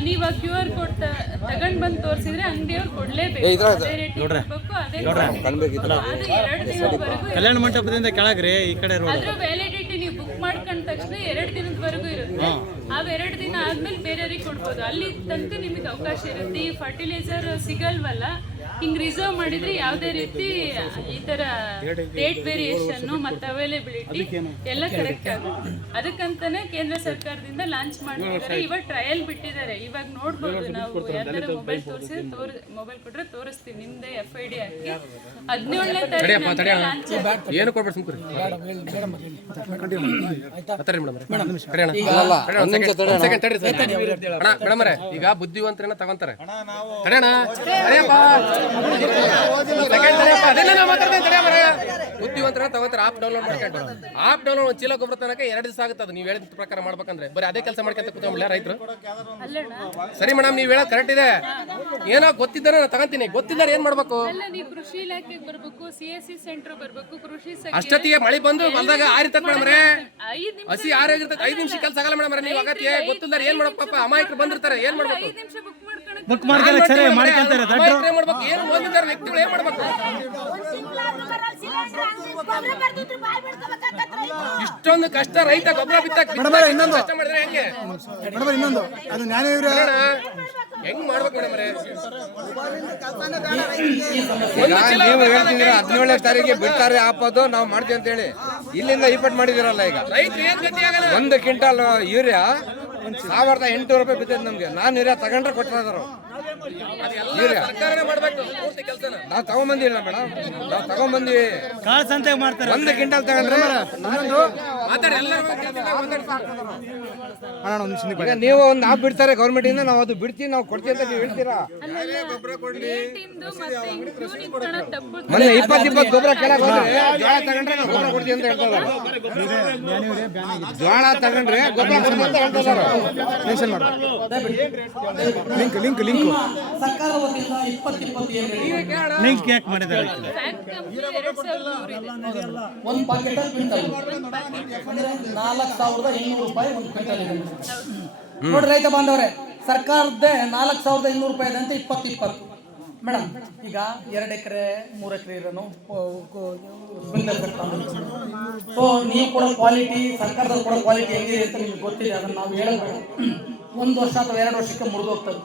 ನೀವು QR ಕೋಡ್ ತಗೊಂಡ್ ಬಂದು ತೋರಿಸಿದ್ರೆ ಅಂಗಡಿಯವ್ರು ಕೊಡ್ಲೇಬೇಕು. ಅದೇ ರೇಟ್ ಇರಬೇಕು, ಅದೇ ಅದು 2 ದಿನದವರೆಗೂ ಕಲ್ಯಾಣ ಮಂಟಪದಿಂದ ಕೆಳಗ್ರಿ ಈ ಕಡೆ ಅದ್ರ ವ್ಯಾಲಿಡಿಟಿ ನೀವು ಬುಕ್ ಮಾಡ್ಕೊಂಡ ತಕ್ಷಣ 2 ದಿನದವರೆಗೂ ಇರುತ್ತೆ. ಆ 2 ದಿನ ಆದ್ಮೇಲೆ ಬೇರೆಯವ್ರಿಗೆ ಕೊಡ್ಬೋದು. ಅಲ್ಲಿ ತನಕ ನಿಮಗೆ ಅವಕಾಶ ಇರುತ್ತೆ. ಈ ಫರ್ಟಿಲೈಸರ್ ಸಿಗಲ್ವಲ್ಲ, ಹಿಂಗ್ ರಿಸರ್ವ್ ಮಾಡಿದ್ರೆ ಯಾವುದೇ ರೀತಿ ಈ ತರ ರೇಟ್ ವೇರಿಯೇಷನ್ ಮತ್ತೆ ಅವೈಲೇಬಿಲಿಟಿ ಎಲ್ಲ ಕರೆಕ್ಟ್ ಆಗುತ್ತೆ. ಅದಕ್ಕಂತಾನೆ ಕೇಂದ್ರ ಸರ್ಕಾರದಿಂದ ಲಾಂಚ್ ಮಾಡಿದ್ದಾರೆ. ಇವಾಗ ಟ್ರಯಲ್ ಬಿಟ್ಟಿದ್ದಾರೆ. ಇವಾಗ ನೋಡ್ಬೋದು ನಾವು ಯಾವ್ದಾರ ಮೊಬೈಲ್ ತೋರಿಸಿದ್ರೆ ಮೊಬೈಲ್ ಕೊಟ್ರೆ ತೋರಿಸ್ತೀವಿ ನಿಮ್ದೇ FID ಹಾಕಿ. 17ನೇ ತಾರೀಕು ಲಾಂಚ್ ಏನು ಕೊಡ್ಬೇಡಿ ಸುಮ್ಕರಿ ಈಗ ಬುದ್ಧಿವಂತರನ್ನ ತಗೊಂತಾರೆ. ಬುದ್ಧಿವಂತರ ತಗೋತಾರೆ. ಆಪ್ ಡೌನ್ಲೋಡ್ ಮಾಡ್ಕೊಂಡು ಆಪ್ ಡೌನ್ಲೋಡ್ ಒಂದು ಚೀಲ ಗೊಬ್ಬರ ತನಕ 2 ದಿವಸ ಆಗುತ್ತೆ. ಅದು ನೀವು ಹೇಳಿದ ಪ್ರಕಾರ ಮಾಡ್ಬೇಕಂದ್ರೆ ಬರೀ ಅದೇ ಕೆಲಸ ಮಾಡ್ಕೊಂತ ಕೂತ್ಕೊಂಡ್ಬಿಡ್ಲ ರೈತರು. ಸರಿ ಮೇಡಮ್, ನೀವು ಹೇಳೋದು ಕರೆಕ್ಟ್ ಇದೆ. ಏನೋ ಗೊತ್ತಿದ್ದಾರೆ ನಾನು ತಗೊಂತೀನಿ, ಗೊತ್ತಿದ್ದಾರೆ ಏನ್ ಮಾಡ್ಬೇಕು? ನೀವು ಕೃಷಿ ಇಲಾಖೆಗೆ ಬರ್ಬೇಕು, CSC ಸೆಂಟರ್ ಬರ್ಬೇಕು, ಕೃಷಿ ಅಷ್ಟೊತ್ತಿಗೆ ಮಳೆ ಬಂದು ಬಂದಾಗ ಆರಿತಕ್ ಮೇಡಮ್ರೆ, ಹಸಿ ಆರೋಗಿರ್ತದೆ. 5 ನಿಮಿಷ ಕೆಲಸ ಆಗಲ್ಲ ಮೇಡಮ್. ನೀವು ಅಗತ್ಯ ಗೊತ್ತಿದ್ದಾರೆ ಏನ್ ಮಾಡ್ಬೇಕು? ಪಾಪ ಅಮಾಯಕರು ಬಂದಿರ್ತಾರೆ, ಏನ್ ಮಾಡ್ಬೇಕು? 5 ನಿಮಿಷ ಬುಕ್ ಮಾಡ್ಕೊಂಡು ಬುಕ್ ಮಾಡ್ತಾರೆ ಏನ್ ಮಾಡ್ಬೇಕು? ಏನು ಓದಿದ್ದಾರೆ ವ್ಯಕ್ತಿಗಳು ಏನ್ ಮಾಡ್ಬೇಕು? ಇಷ್ಟೊಂದು ಕಷ್ಟ ರೈತ ಗೊಬ್ಬರ ಬಿತ್ತಕ್ಕೆ ಕಷ್ಟ ಮಾಡಿದ್ರೆ ಹೆಂಗೆ? ಇನ್ನೊಂದು ಅದು ಹೆಂಗ್ ಮಾಡ್ಬೇಕು ಮೇಡಮ್ರೆ? ನೀವು ಹೇಳ್ತಿದ್ದೀರ 17ನೇ ತಾರೀಕಿಗೆ ಬಿಡ್ತಾರೆ ಆಪದು ನಾವು ಮಾಡ್ತೀವಿ ಅಂತ ಹೇಳಿ ಇಲ್ಲಿಂದ ಇಪ್ಪಟ್ಟು ಮಾಡಿದಿರಲ್ಲ. ಈಗ ರೈತರು ಏನ್ ಗತಿ ಆಗಲ್ಲ. 1 ಕ್ವಿಂಟಲ್ ಯೂರಿಯಾ 1800 ರೂಪಾಯಿ ಬಿದ್ದೈತೆ ನಮ್ಗೆ. ನಾನು ಯೂರಿಯಾ ತಗೊಂಡ್ರೆ ಕೊಟ್ಟಿರೋರು ಸರ್ಕಾರನೇ ಮಾಡ್ಬೇಕು ಪೂರ್ತಿ ಕೆಲಸನ. ನಾವು ತಗೊಂಬಂದಿಲ್ಲ ಮೇಡಮ್, ನಾವು ತಗೊಂಬಂದಿವಿ. ಕಾಳು ಸಂತೆಗೆ ಮಾಡ್ತಾರೆ. 1 ಕ್ವಿಂಟಲ್ ತಗೊಂಡ್ರೆ ಮಾತಾಡಿ ಎಲ್ಲರೂ ಈಗ ನೀವು ಒಂದು ಆಪ್ ಬಿಡ್ತಾರೆ ಗೌರ್ಮೆಂಟ್ ಇಂದ, ನಾವು ಅದು ಬಿಡ್ತೀವಿ, ನಾವು ಕೊಡ್ತೀವಿ ಅಂತ ನೀವು ಹೇಳ್ತೀರಾ? ಮೊನ್ನೆ 20 ಗೊಬ್ಬರ ಕೆಳಗೆ ಹೋದ್ರೆ ಜೋಳ ತಗೊಂಡ್ರೆ ನಾವು ಗೊಬ್ಬರ ಕೊಡ್ತೀವಿ ಅಂತ ಹೇಳ್ತಾರೆ. ಜೋಳ ತಗೊಂಡ್ರೆ ಗೊಬ್ಬರ ಕೊಡ್ತೀವಿ ಅಂತ ಹೇಳ್ತಾರೆ. ಲಿಂಕ್ ಸರ್ಕಾರ ವತಿಯಿಂದ 20-20 ಲಿಂಕ್ ಯಾಕೆ ಮಾಡಿದ್ದಾರೆ? ಒಂದು ಪಾಕೆಟ್ ಕ್ವಿಂಟಲ್ ಅಂದ್ರೆ 4,800 ರೂಪಾಯಿ ಒಂದು ಕ್ವಿಂಟಲ್ ಇದೆ ನೋಡ್ರಿ ರೈತ ಬಾಂಧವರೇ. ಸರ್ಕಾರದ್ದೇ 4,800 ರೂಪಾಯಿ ಇದೆ ಅಂತ 20-20 ಮೇಡಮ್. ಈಗ 2 ಎಕರೆ 3 ಎಕರೆ ಇರೋನು ಸೊ ನೀವು ಕೂಡ ಕ್ವಾಲಿಟಿ, ಸರ್ಕಾರದ ಕೂಡ ಕ್ವಾಲಿಟಿ ಹೆಂಗಿದೆ ಅಂತ ನಿಮ್ಗೆ ಗೊತ್ತಿದೆ. ಅದನ್ನು ನಾವು ಹೇಳಬೇಡ. 1 ವರ್ಷ ಅಥವಾ 2 ವರ್ಷಕ್ಕೆ ಮುರಿದೋಗ್ತದೆ.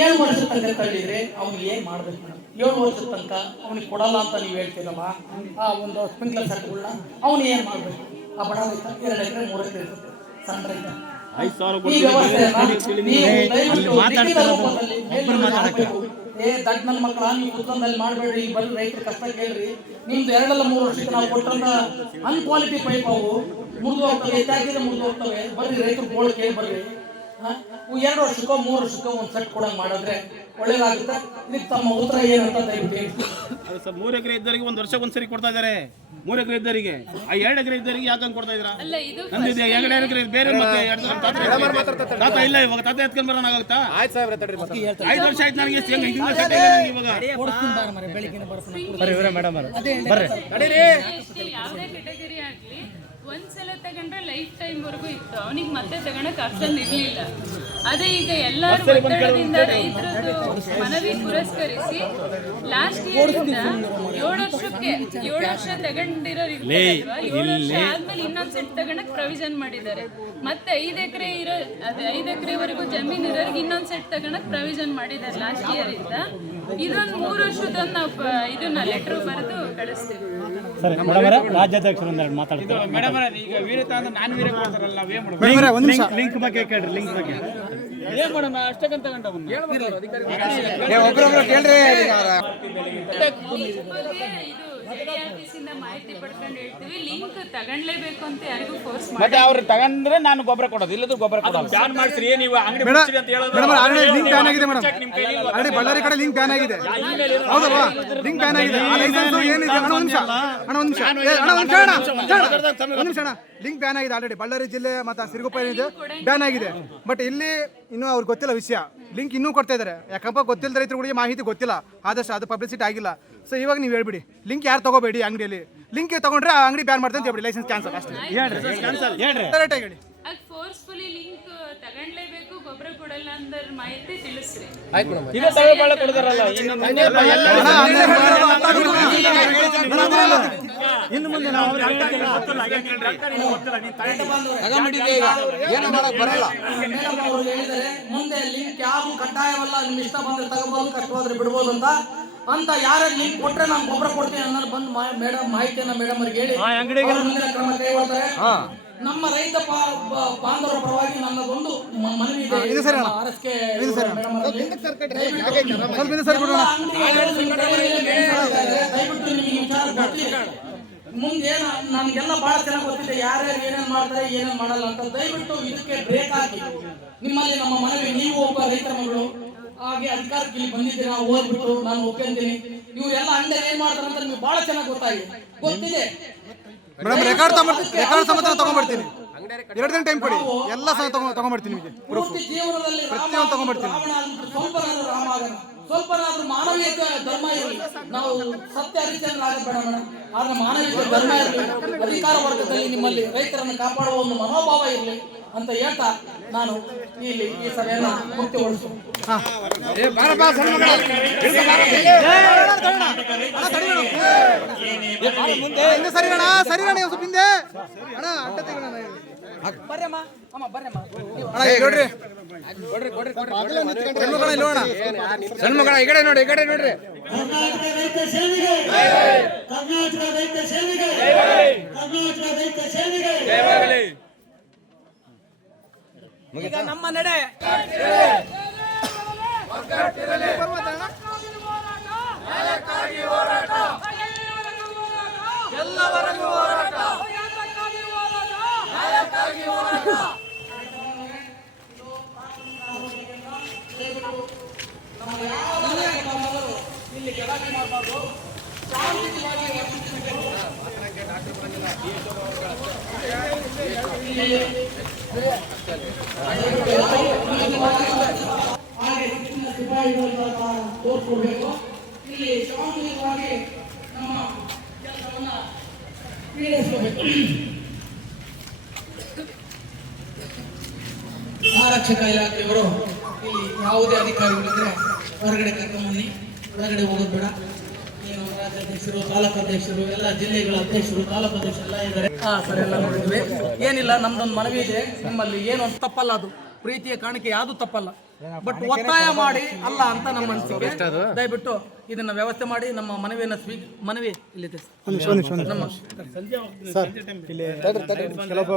7 ವರ್ಷದ ತನಕ ತಳ್ಳಿದ್ರೆ ಅವ್ನಿಗೆ ಏನು ಮಾಡ್ಬೇಕು ಮೇಡಮ್? 7 ವರ್ಷದ ತನಕ ಅವ್ನಿಗೆ ಕೊಡಲ್ಲ ಅಂತ ನೀವು ಹೇಳ್ತೀರಲ್ಲ, ಆ ಒಂದು ಸ್ಪ್ರಿಂಕ್ಲರ್ ಸೆಟ್ಗಳನ್ನ ಅವ್ನು ಏನು ಮಾಡಬೇಕು? ಆ ಬಡ ರೈತ 2 ಎಕರೆ 3 ಎಕರೆ ಇರ್ತದೆ, ಸಣ್ಣ ರೈತ. ಈ ವ್ಯವಸ್ಥೆಯನ್ನ ನೀವು ದಯವಿಟ್ಟು ಲಿಖಿತ ರೂಪದಲ್ಲಿ ದಡ್ ನನ್ನ ಮಕ್ಕಳ ನೀವು ಕುತ್ಕೊಂಡಲ್ಲಿ ಮಾಡಬೇಡ್ರಿ, ಬರ್ರಿ ರೈತರ ಕಷ್ಟ ಕೇಳ್ರಿ. ನಿಮ್ದು 2-3 ವರ್ಷಕ್ಕೆ ನಾವು ಕೊಟ್ಟಂತ ಅನ್ಕ್ವಾಲಿಟಿ ಪೈಪ್ ಅವು ಮುರಿದು ಹೋಗ್ತವೆ, ಹೆಚ್ಚಾಗಿದೆ ಮುರಿದು ಹೋಗ್ತವೆ. ಬರ್ರಿ ರೈತರು ಗೋಳು ಕೇಳಿ ಬರ್ರಿ. 2 ವರ್ಷಕ್ಕೋ 3 ವರ್ಷಕ್ಕೋ ಒಂದು ಸೆಟ್ ಕೊಡಂಗ್ ಮಾಡಿದ್ರೆ ಒಳ್ಳೇದಾಗುತ್ತೆ. ಇದಕ್ಕೆ ತಮ್ಮ ಉತ್ತರ ಏನಂತ ದಯವಿಟ್ಟು. ಅದು ಸರ್ 3 ಎಕರೆ ಇದ್ದವರಿಗೆ 1 ವರ್ಷಕ್ಕೆ ಒಂದ್ಸರಿ ಕೊಡ್ತಾ ಇದ್ದಾರೆ. 3 ಎಕರೆ ಇದ್ದವರಿಗೆ, ಆ 2 ಎಕರೆ ಇದ್ದವರಿಗೆ ಯಾಕಂಗ್ ಕೊಡ್ತಾ ಇದ್ದೀರಾ? ಅಲ್ಲ ಇದು ನಂದಿದೆ 2 ಎಕರೆ ಬೇರೆ ಮತ್ತೆ ತಾತ ಇಲ್ಲ, ಇವಾಗ ತಾತ ಎತ್ಕೊಂಡ್ ಬರೋಣ ಆಗುತ್ತಾ? ಆಯ್ತು ಸಾಹೇಬ್ರೆ ತಡ್ರಿ 5 ವರ್ಷ ಆಯ್ತು ನನಗೆ ಇವಾಗ ಯಾವುದೇ ಕೆಟಗರಿ ಆಗ್ಲಿ ಒಂದ್ಸಲ ತಗೊಂಡ್ರೆ ಲೈಫ್ ಟೈಮ್ ವರ್ಗೂ ಇತ್ತು, ಅವನಿಗೆ ಮತ್ತೆ ತಗೊಳಕ್ ಆಪ್ಷನ್ ಇರ್ಲಿಲ್ಲ. ಅದೇ ಈಗ ಎಲ್ಲರೂ ಒತ್ತಡದಿಂದ ರೈತರದ್ದು ಮನವಿ ಪುರಸ್ಕರಿಸಿ ಲಾಸ್ಟ್ ಇಯರ್ 7 ವರ್ಷ ತಗೊಂಡಿರೋರು 7 ವರ್ಷ ಆದ್ಮೇಲೆ ಇನ್ನೊಂದ್ ಸೆಟ್ ತಗೊಳಕ್ ಪ್ರೊವಿಷನ್ ಮಾಡಿದ್ದಾರೆ. ಮತ್ತೆ 5 ಎಕರೆ ಇರೋ 5 ಎಕರೆವರೆಗೂ ಜಮೀನ್ ಇರೋರಿಗೆ ಇನ್ನೊಂದ್ ಸೆಟ್ ತಗೊಳಕ್ ಪ್ರೊವಿಷನ್ ಮಾಡಿದ್ದಾರೆ ಲಾಸ್ಟ್ ಇಯರ್ ಇಂದ. ಇದೊಂದು 3 ವರ್ಷದೊಂದು ನಾವು ಇದನ್ನ ಲೆಟರ್ ಬರೆದು ಕಳಿಸ್ತೀವಿ. ರಾಜ್ಯಾಧ್ಯಕ್ಷರು ಮಾತಾಡ್ತಾರೆ ಮೇಡಮ್. ಈಗ ವೀರತ ಅಂದ್ರೆ ನಾನು ವೀರ ಕೊಡ್ತಾರಲ್ಲ, ನಾವೇನ್ ಮಾಡ್ಬೇಕು? ಲಿಂಕ್ ಬಗ್ಗೆ ಕೇಳ್ರಿ, ಲಿಂಕ್ ಬಗ್ಗೆ ಏನ್ ಮಾಡೋಣ? ಅಷ್ಟಕ್ಕಂತ ಒಬ್ರೊಬ್ರು ಕೇಳ್ರಿ. ಆಫೀಸಿಂದ ಮಾಹಿತಿ ಪಡ್ಕೊಂಡು ಹೇಳ್ತೀವಿ. ಲಿಂಕ್ ತಗೊಂಡ್ಲೇಬೇಕು ಅಂತ ಯಾರಿಗೂ ಫೋರ್ಸ್ ಮತ್ತೆ ಅವ್ರು ತಗೊಂಡ್ರೆ ನಾನು ಗೊಬ್ಬರ ಕೊಡೋದು, ಇಲ್ಲದ್ರೆ ಗೊಬ್ಬರ ಕೊಡೋದು. ಬ್ಯಾನ್ ಮಾಡ್ತೀರಿ ನೀವು ಅಂಗಡಿ ಮುಚ್ಚಿರಿ ಅಂತ ಹೇಳೋದು. ಲಿಂಕ್ ಬ್ಯಾನ್ ಆಗಿದೆ ಮೇಡಮ್. ಆಲ್ರೆಡಿ ಬಳ್ಳಾರಿ ಕಡೆ ಲಿಂಕ್ ಬ್ಯಾನ್ ಆಗಿದೆ, ಹೌದಲ್ವಾ? ಲಿಂಕ್ ಬ್ಯಾನ್ ಆಗಿದೆ. ಆ ಲೈಸೆನ್ಸ್ ಏನಿದೆ ಒಂದ್ ನಿಮಿಷ ಲಿಂಕ್ ಬ್ಯಾನ್ ಆಗಿದೆ ಆಲ್ರೆಡಿ. ಬಳ್ಳಾರಿ ಜಿಲ್ಲೆ ಮತ್ತೆ ಸಿರುಗುಪ್ಪ ಏನಿದೆ ಬ್ಯಾನ್ ಆಗಿದೆ. ಬಟ್ ಇಲ್ಲಿ ಇನ್ನೂ ಅವ್ರಿಗೆ ಗೊತ್ತಿಲ್ಲ ವಿಷಯ. ಲಿಂಕ್ ಇನ್ನೂ ಕೊಡ್ತಾ ಇದ್ದಾರೆ. ಯಾಕಪ್ಪ ಗೊತ್ತಿಲ್ಲದ ರೈತರುಗಳಿಗೆ ಮಾಹಿತಿ ಗೊತ್ತಿಲ್ಲ, ಆದಷ್ಟು ಅದು ಪಬ್ಲಿಸಿಟಿ ಆಗಿಲ್ಲ. ಸೊ ಇವಾಗ ನೀವು ಹೇಳ್ಬಿಡಿ, ಲಿಂಕ್ ಯಾರು ತಗೋಬೇಡಿ ಅಂಗಡಿಯಲ್ಲಿ. ಲಿಂಕ್ ತಗೊಂಡ್ರೆ ಆ ಅಂಗಡಿ ಬ್ಯಾನ್ ಮಾಡ್ತಾರೆ ಅಂತ ಹೇಳ್ಬಿಡಿ, ಲೈಸೆನ್ಸ್ ಕ್ಯಾನ್ಸಲ್ ಅಷ್ಟೇ. ಹೇಳಿ ಫೋರ್ಸ್ಫುಲಿ ಲಿಂಕ್ ತಗೊಂಡ್ಲೇಬೇಕು, ಗೊಬ್ಬರ ಕೊಡಲ್ಲ ಅಂದ್ರೆ ಮಾಹಿತಿ ತಿಳಿಸ್ರಿ. ಈಗ ತಗೊಳ್ಳ ಕೊಡ್ತಾರಲ್ಲ, ಇನ್ನು ಮುಂದೆ ನಾವು ಏನು ಮಾಡಕ್ ಬರಲ್ಲ. ಮುಂದೆ ಲಿಂಕ್ ಯಾರು ಕಡ್ಡಾಯವಲ್ಲ, ನಿಮ್ ಇಷ್ಟ ಬಂದ್ರೆ ತಗೋಬಹುದು, ಕಷ್ಟವಾದ್ರೆ ಬಿಡ್ಬೋದು ಅಂತ ಯಾರ್ಯಾರು ಲಿಂಕ್ ಕೊಟ್ರೆ ನಾನು ಗೊಬ್ಬರ ಕೊಡ್ತೀನಿ ಅನ್ನೋದು ಬಂದು ಮೇಡಮ್ ಮಾಹಿತಿಯನ್ನ ಮೇಡಮ್ ಅವ್ರಿಗೆ ಹೇಳಿ ಅವ್ರ ಮುಂದಿನ ಕ್ರಮ ಕೈಗೊಳ್ತಾರೆ. ನಮ್ಮ ರೈತ ಬಾಂಧವರ ಪರವಾಗಿ ನನ್ನದೊಂದು ಮನವಿ ಇದೆ. ಆರ್ಎಸ್ಕೆ ಮೇಡಮ್ ಅವರಿಗೆ ದಯವಿಟ್ಟು ನಿಮಗೆ ವಿಚಾರ ಗೊತ್ತಿದೆ. ಮುಂದೆ ನನ್ಗೆಲ್ಲ ಬಹಳ ಚೆನ್ನಾಗಿ ಗೊತ್ತಿದೆ ಯಾರ್ಯಾರು ಏನೇನ್ ಮಾಡ್ತಾರೆ ಏನೇನ್ ಮಾಡಲ್ಲ ಅಂತ. ದಯವಿಟ್ಟು ಇದಕ್ಕೆ ಬ್ರೇಕ್ ಹಾಕಿ. ನಿಮ್ಮಲ್ಲಿ ನಮ್ಮ ಮನವಿ, ನೀವು ಒಬ್ಬ ರೈತರ ಮಗಳು ಹಾಗೆ ಅಧಿಕಾರಕ್ಕೆ ಇಲ್ಲಿ ಬಂದಿದ್ದೀರಾ, ಓದ್ಬಿಟ್ಟು ನಾನು ಒಪ್ಕೊಂತೀನಿ. ಇವರೆಲ್ಲ ಅಂಡೆ ಏನ್ ಮಾಡ್ತಾರೆ ಅಂತ ನಿಮ್ಗೆ ಬಹಳ ಚೆನ್ನಾಗಿ ಗೊತ್ತಿದೆ. ಮೇಡಮ್ ರೆಕಾರ್ಡ್ ಸಮೇತ ತಗೊಂಡ್ಬರ್ತೀನಿ. 2 ದಿನ ಟೈಮ್ ಕೊಡಿ, ಎಲ್ಲ ಸಹ ತಗೊಂಡ್ಬರ್ತೀನಿ. ನಿಮಗೆ ಪೂರ್ತಿ ಜೀವನದಲ್ಲಿ ಸ್ವಲ್ಪನಾದ್ರೂ ರಾಮ ಆಗಣ, ಸ್ವಲ್ಪನಾದ್ರೂ ಮಾನವೀಯತೆ ಧರ್ಮ ಇರಲಿ. ನಾವು ಸತ್ಯ ಹರಿಶ್ಚಂದ್ರ ಆಗಬೇಡ ಮೇಡಮ್, ಆದ್ರೆ ಮಾನವೀಯತೆ ಧರ್ಮ ಇರಲಿ. ಅಧಿಕಾರ ವರ್ಗದಲ್ಲಿ ನಿಮ್ಮಲ್ಲಿ ರೈತರನ್ನು ಕಾಪಾಡುವ ಒಂದು ಮನೋಭಾವ ಇರಲಿ ಅಂತ ಹೇಳ್ತಾ ನಾನು ಇಲ್ಲಿ ಈ ಸಭೆಯನ್ನ ಮುಕ್ತಿಗೊಳಿಸುತ್ತೇನೆ. ಸರಿ ಅಣ್ಣ, ಸ್ವಲ್ಪ ಹಿಂದೆ ಅಣ್ಣ ಅಡ್ಡ ತೆಗೋಣ. ಬರ್ರಮ್ಮ ಅಮ್ಮ, ಬರ್ರಮ್ಮ ನೋಡ್ರಿ ಸಣ್ಣ ಮಗಳ ಈ ಕಡೆ ನೋಡಿ, ಈ ಕಡೆ ನೋಡ್ರಿ. ಈಗ ನಮ್ಮ ನಡೆ ಎಲ್ಲವರೆಗೂ ಹೋರಾಟ, ಇಲ್ಲಿ ಗಲಾಟೆ ಮಾಡಬಾರ್ದು, ಶಾಂತಿಯುತವಾಗಿ ಹಾಗೆ ಹೆಚ್ಚಿನ ಸಿಪಾಯಿಗಳನ್ನ ತೋರಿಸ್ಕೊಡ್ಬೇಕು. ಇಲ್ಲಿ ಶಾಂತಿಯುತವಾಗಿ ನಮ್ಮ ಕೆಲಸವನ್ನ ಈಡೇರಿಸಬೇಕು. ಆರಕ್ಷಕ ಇಲಾಖೆಯವರು ಇಲ್ಲಿ ಯಾವುದೇ ಅಧಿಕಾರಿಗಳಿದ್ರೆ ಹೊರಗಡೆ ಕರ್ಕೊಂಡ್ಬನ್ನಿ, ಹೊರಗಡೆ ಹೋಗೋದು ಬೇಡ. ಏನು ರಾಜ್ಯಾಧ್ಯಕ್ಷರು, ತಾಲೂಕು ಅಧ್ಯಕ್ಷರು, ಎಲ್ಲ ಜಿಲ್ಲೆಗಳ ಅಧ್ಯಕ್ಷರು, ತಾಲೂಕು ಅಧ್ಯಕ್ಷರು ಎಲ್ಲ ಇದ್ದಾರೆ. ಸರ್, ಎಲ್ಲ ನೋಡಿದ್ವಿ. ಏನಿಲ್ಲ, ನಮ್ದೊಂದು ಮನವಿ ಇದೆ ನಿಮ್ಮಲ್ಲಿ. ಏನು ಅಂತ ತಪ್ಪಲ್ಲ, ಅದು ಪ್ರೀತಿಯ ಕಾಣಿಕೆ ಯಾವುದು ತಪ್ಪಲ್ಲ. ಬಟ್ ಒತ್ತಾಯ ಮಾಡಿ ಅಲ್ಲ ಅಂತ ನಮ್ಮ ಅನಿಸಿಕೆ. ದಯವಿಟ್ಟು ಇದನ್ನ ವ್ಯವಸ್ಥೆ ಮಾಡಿ ನಮ್ಮ ಮನವಿಯನ್ನು ಮನವಿ ಇಲ್ಲಿದೆ ನಮ್ಮ ಸರ್ ಇಲ್ಲಿ ಕೆಲವೊಬ್ಬ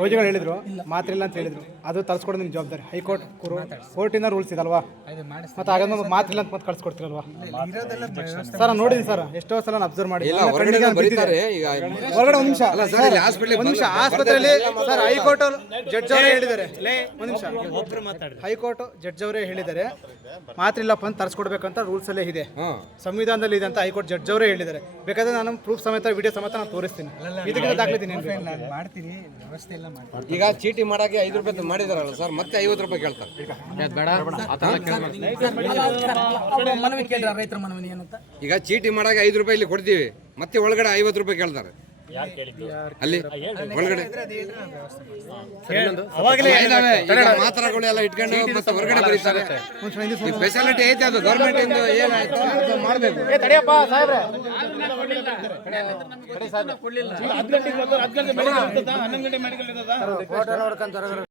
ರೋಗಿಗಳು ಹೇಳಿದ್ರು ಮಾತ್ರ ಇಲ್ಲ ಅಂತ ಹೇಳಿದ್ರು, ಅದು ತರಿಸ್ಕೊಡೋದು ನಿಮ್ಮ ಜವಾಬ್ದಾರಿ. ಹೈಕೋರ್ಟ್ ಕೋರ್ಟಿನ ರೂಲ್ಸ್ ಇದಲ್ವಾ, ಮತ್ತೆ ಹಾಗಾದ್ರೆ ಮಾತ್ರ ಇಲ್ಲ ಅಂತ ಮತ್ತೆ ಕಳ್ಸಿಕೊಡ್ತೀರಲ್ವಾ ಸರ್? ನೋಡಿದ್ದೀನಿ ಸರ್, ಎಷ್ಟೋ ಸಲ ನಾನು ಅಬ್ಸರ್ವ್ ಮಾಡಿ ಹೊರಗಡೆ ಒಂದು ನಿಮಿಷ ಆಸ್ಪತ್ರೆಯಲ್ಲಿ ಸರ್ ಹೈಕೋರ್ಟ್ ಜಡ್ಜ್ ಅವರೇ ಹೇಳಿದ್ದಾರೆ, ಒಂದು ನಿಮಿಷ ಹೈಕೋರ್ಟ್ ಜಡ್ಜ್ ಅವರೇ ಹೇಳಿದ್ದಾರೆ ಮಾತ್ರ ಇಲ್ಲಪ್ಪ ಅಂತ ತರಿಸ್ಕೊಡ್ಬೇಕಂತ ರೂಲ್ಸ್ ಅಲ್ಲೇ ಇದೆ, ಸಂವಿಧಾನದಲ್ಲಿ ಇದೆ ಅಂತ ಹೈಕೋರ್ಟ್ ಜಡ್ಜ್ ಅವರೇ ಹೇಳಿದ್ದಾರೆ. ಬೇಕಾದ್ರೆ ನಾನು ಪ್ರೂಫ್ ಸಮೇತ ವಿಡಿಯೋ ಸಮೇತ ನಾನು ತೋರಿಸ್ತೀನಿ, ಇದಕ್ಕಿಂತ ದಾಖಲಿತೀನಿ. ಈಗ ಚೀಟಿ ಮಾಡಕ್ಕೆ 5 ರೂಪಾಯಿ ಮಾಡಿದಾರಲ್ಲ ಸರ್, ಮತ್ತೆ 50 ರೂಪಾಯಿ ಕೇಳ್ತಾರೆ. ಮನವಿ ಕೇಳಿದ್ರ ರೈತರ ಮನವಿ ಏನಂತ? ಈಗ ಚೀಟಿ ಮಾಡಕ್ಕೆ 5 ರೂಪಾಯಿ ಇಲ್ಲಿ ಕೊಡ್ತೀವಿ, ಮತ್ತೆ ಒಳಗಡೆ 50 ರೂಪಾಯಿ ಕೇಳ್ತಾರೆ. ಅಲ್ಲಿ ಒಳಗಡೆ ಮಾತ್ರಗಳೆಲ್ಲ ಇಟ್ಕೊಂಡು ಮತ್ತೆ ಹೊರಗಡೆ ಬರೀತಾರೆ. ಫೆಸಿಲಿಟಿ ಐತೆ, ಅದು ಗೌರ್ಮೆಂಟ್ ಇಂದ ಏನಾಯ್ತು ಅದು ಮಾಡಬೇಕು. 10 ಗಂಟೆಗೆ 11 ಗಂಟೆ ಮೆಡಿಕಲ್ ಇರ್ತದ, 11 ಗಂಟೆ ಮೆಡಿಕಲ್ ಇರ್ತದ.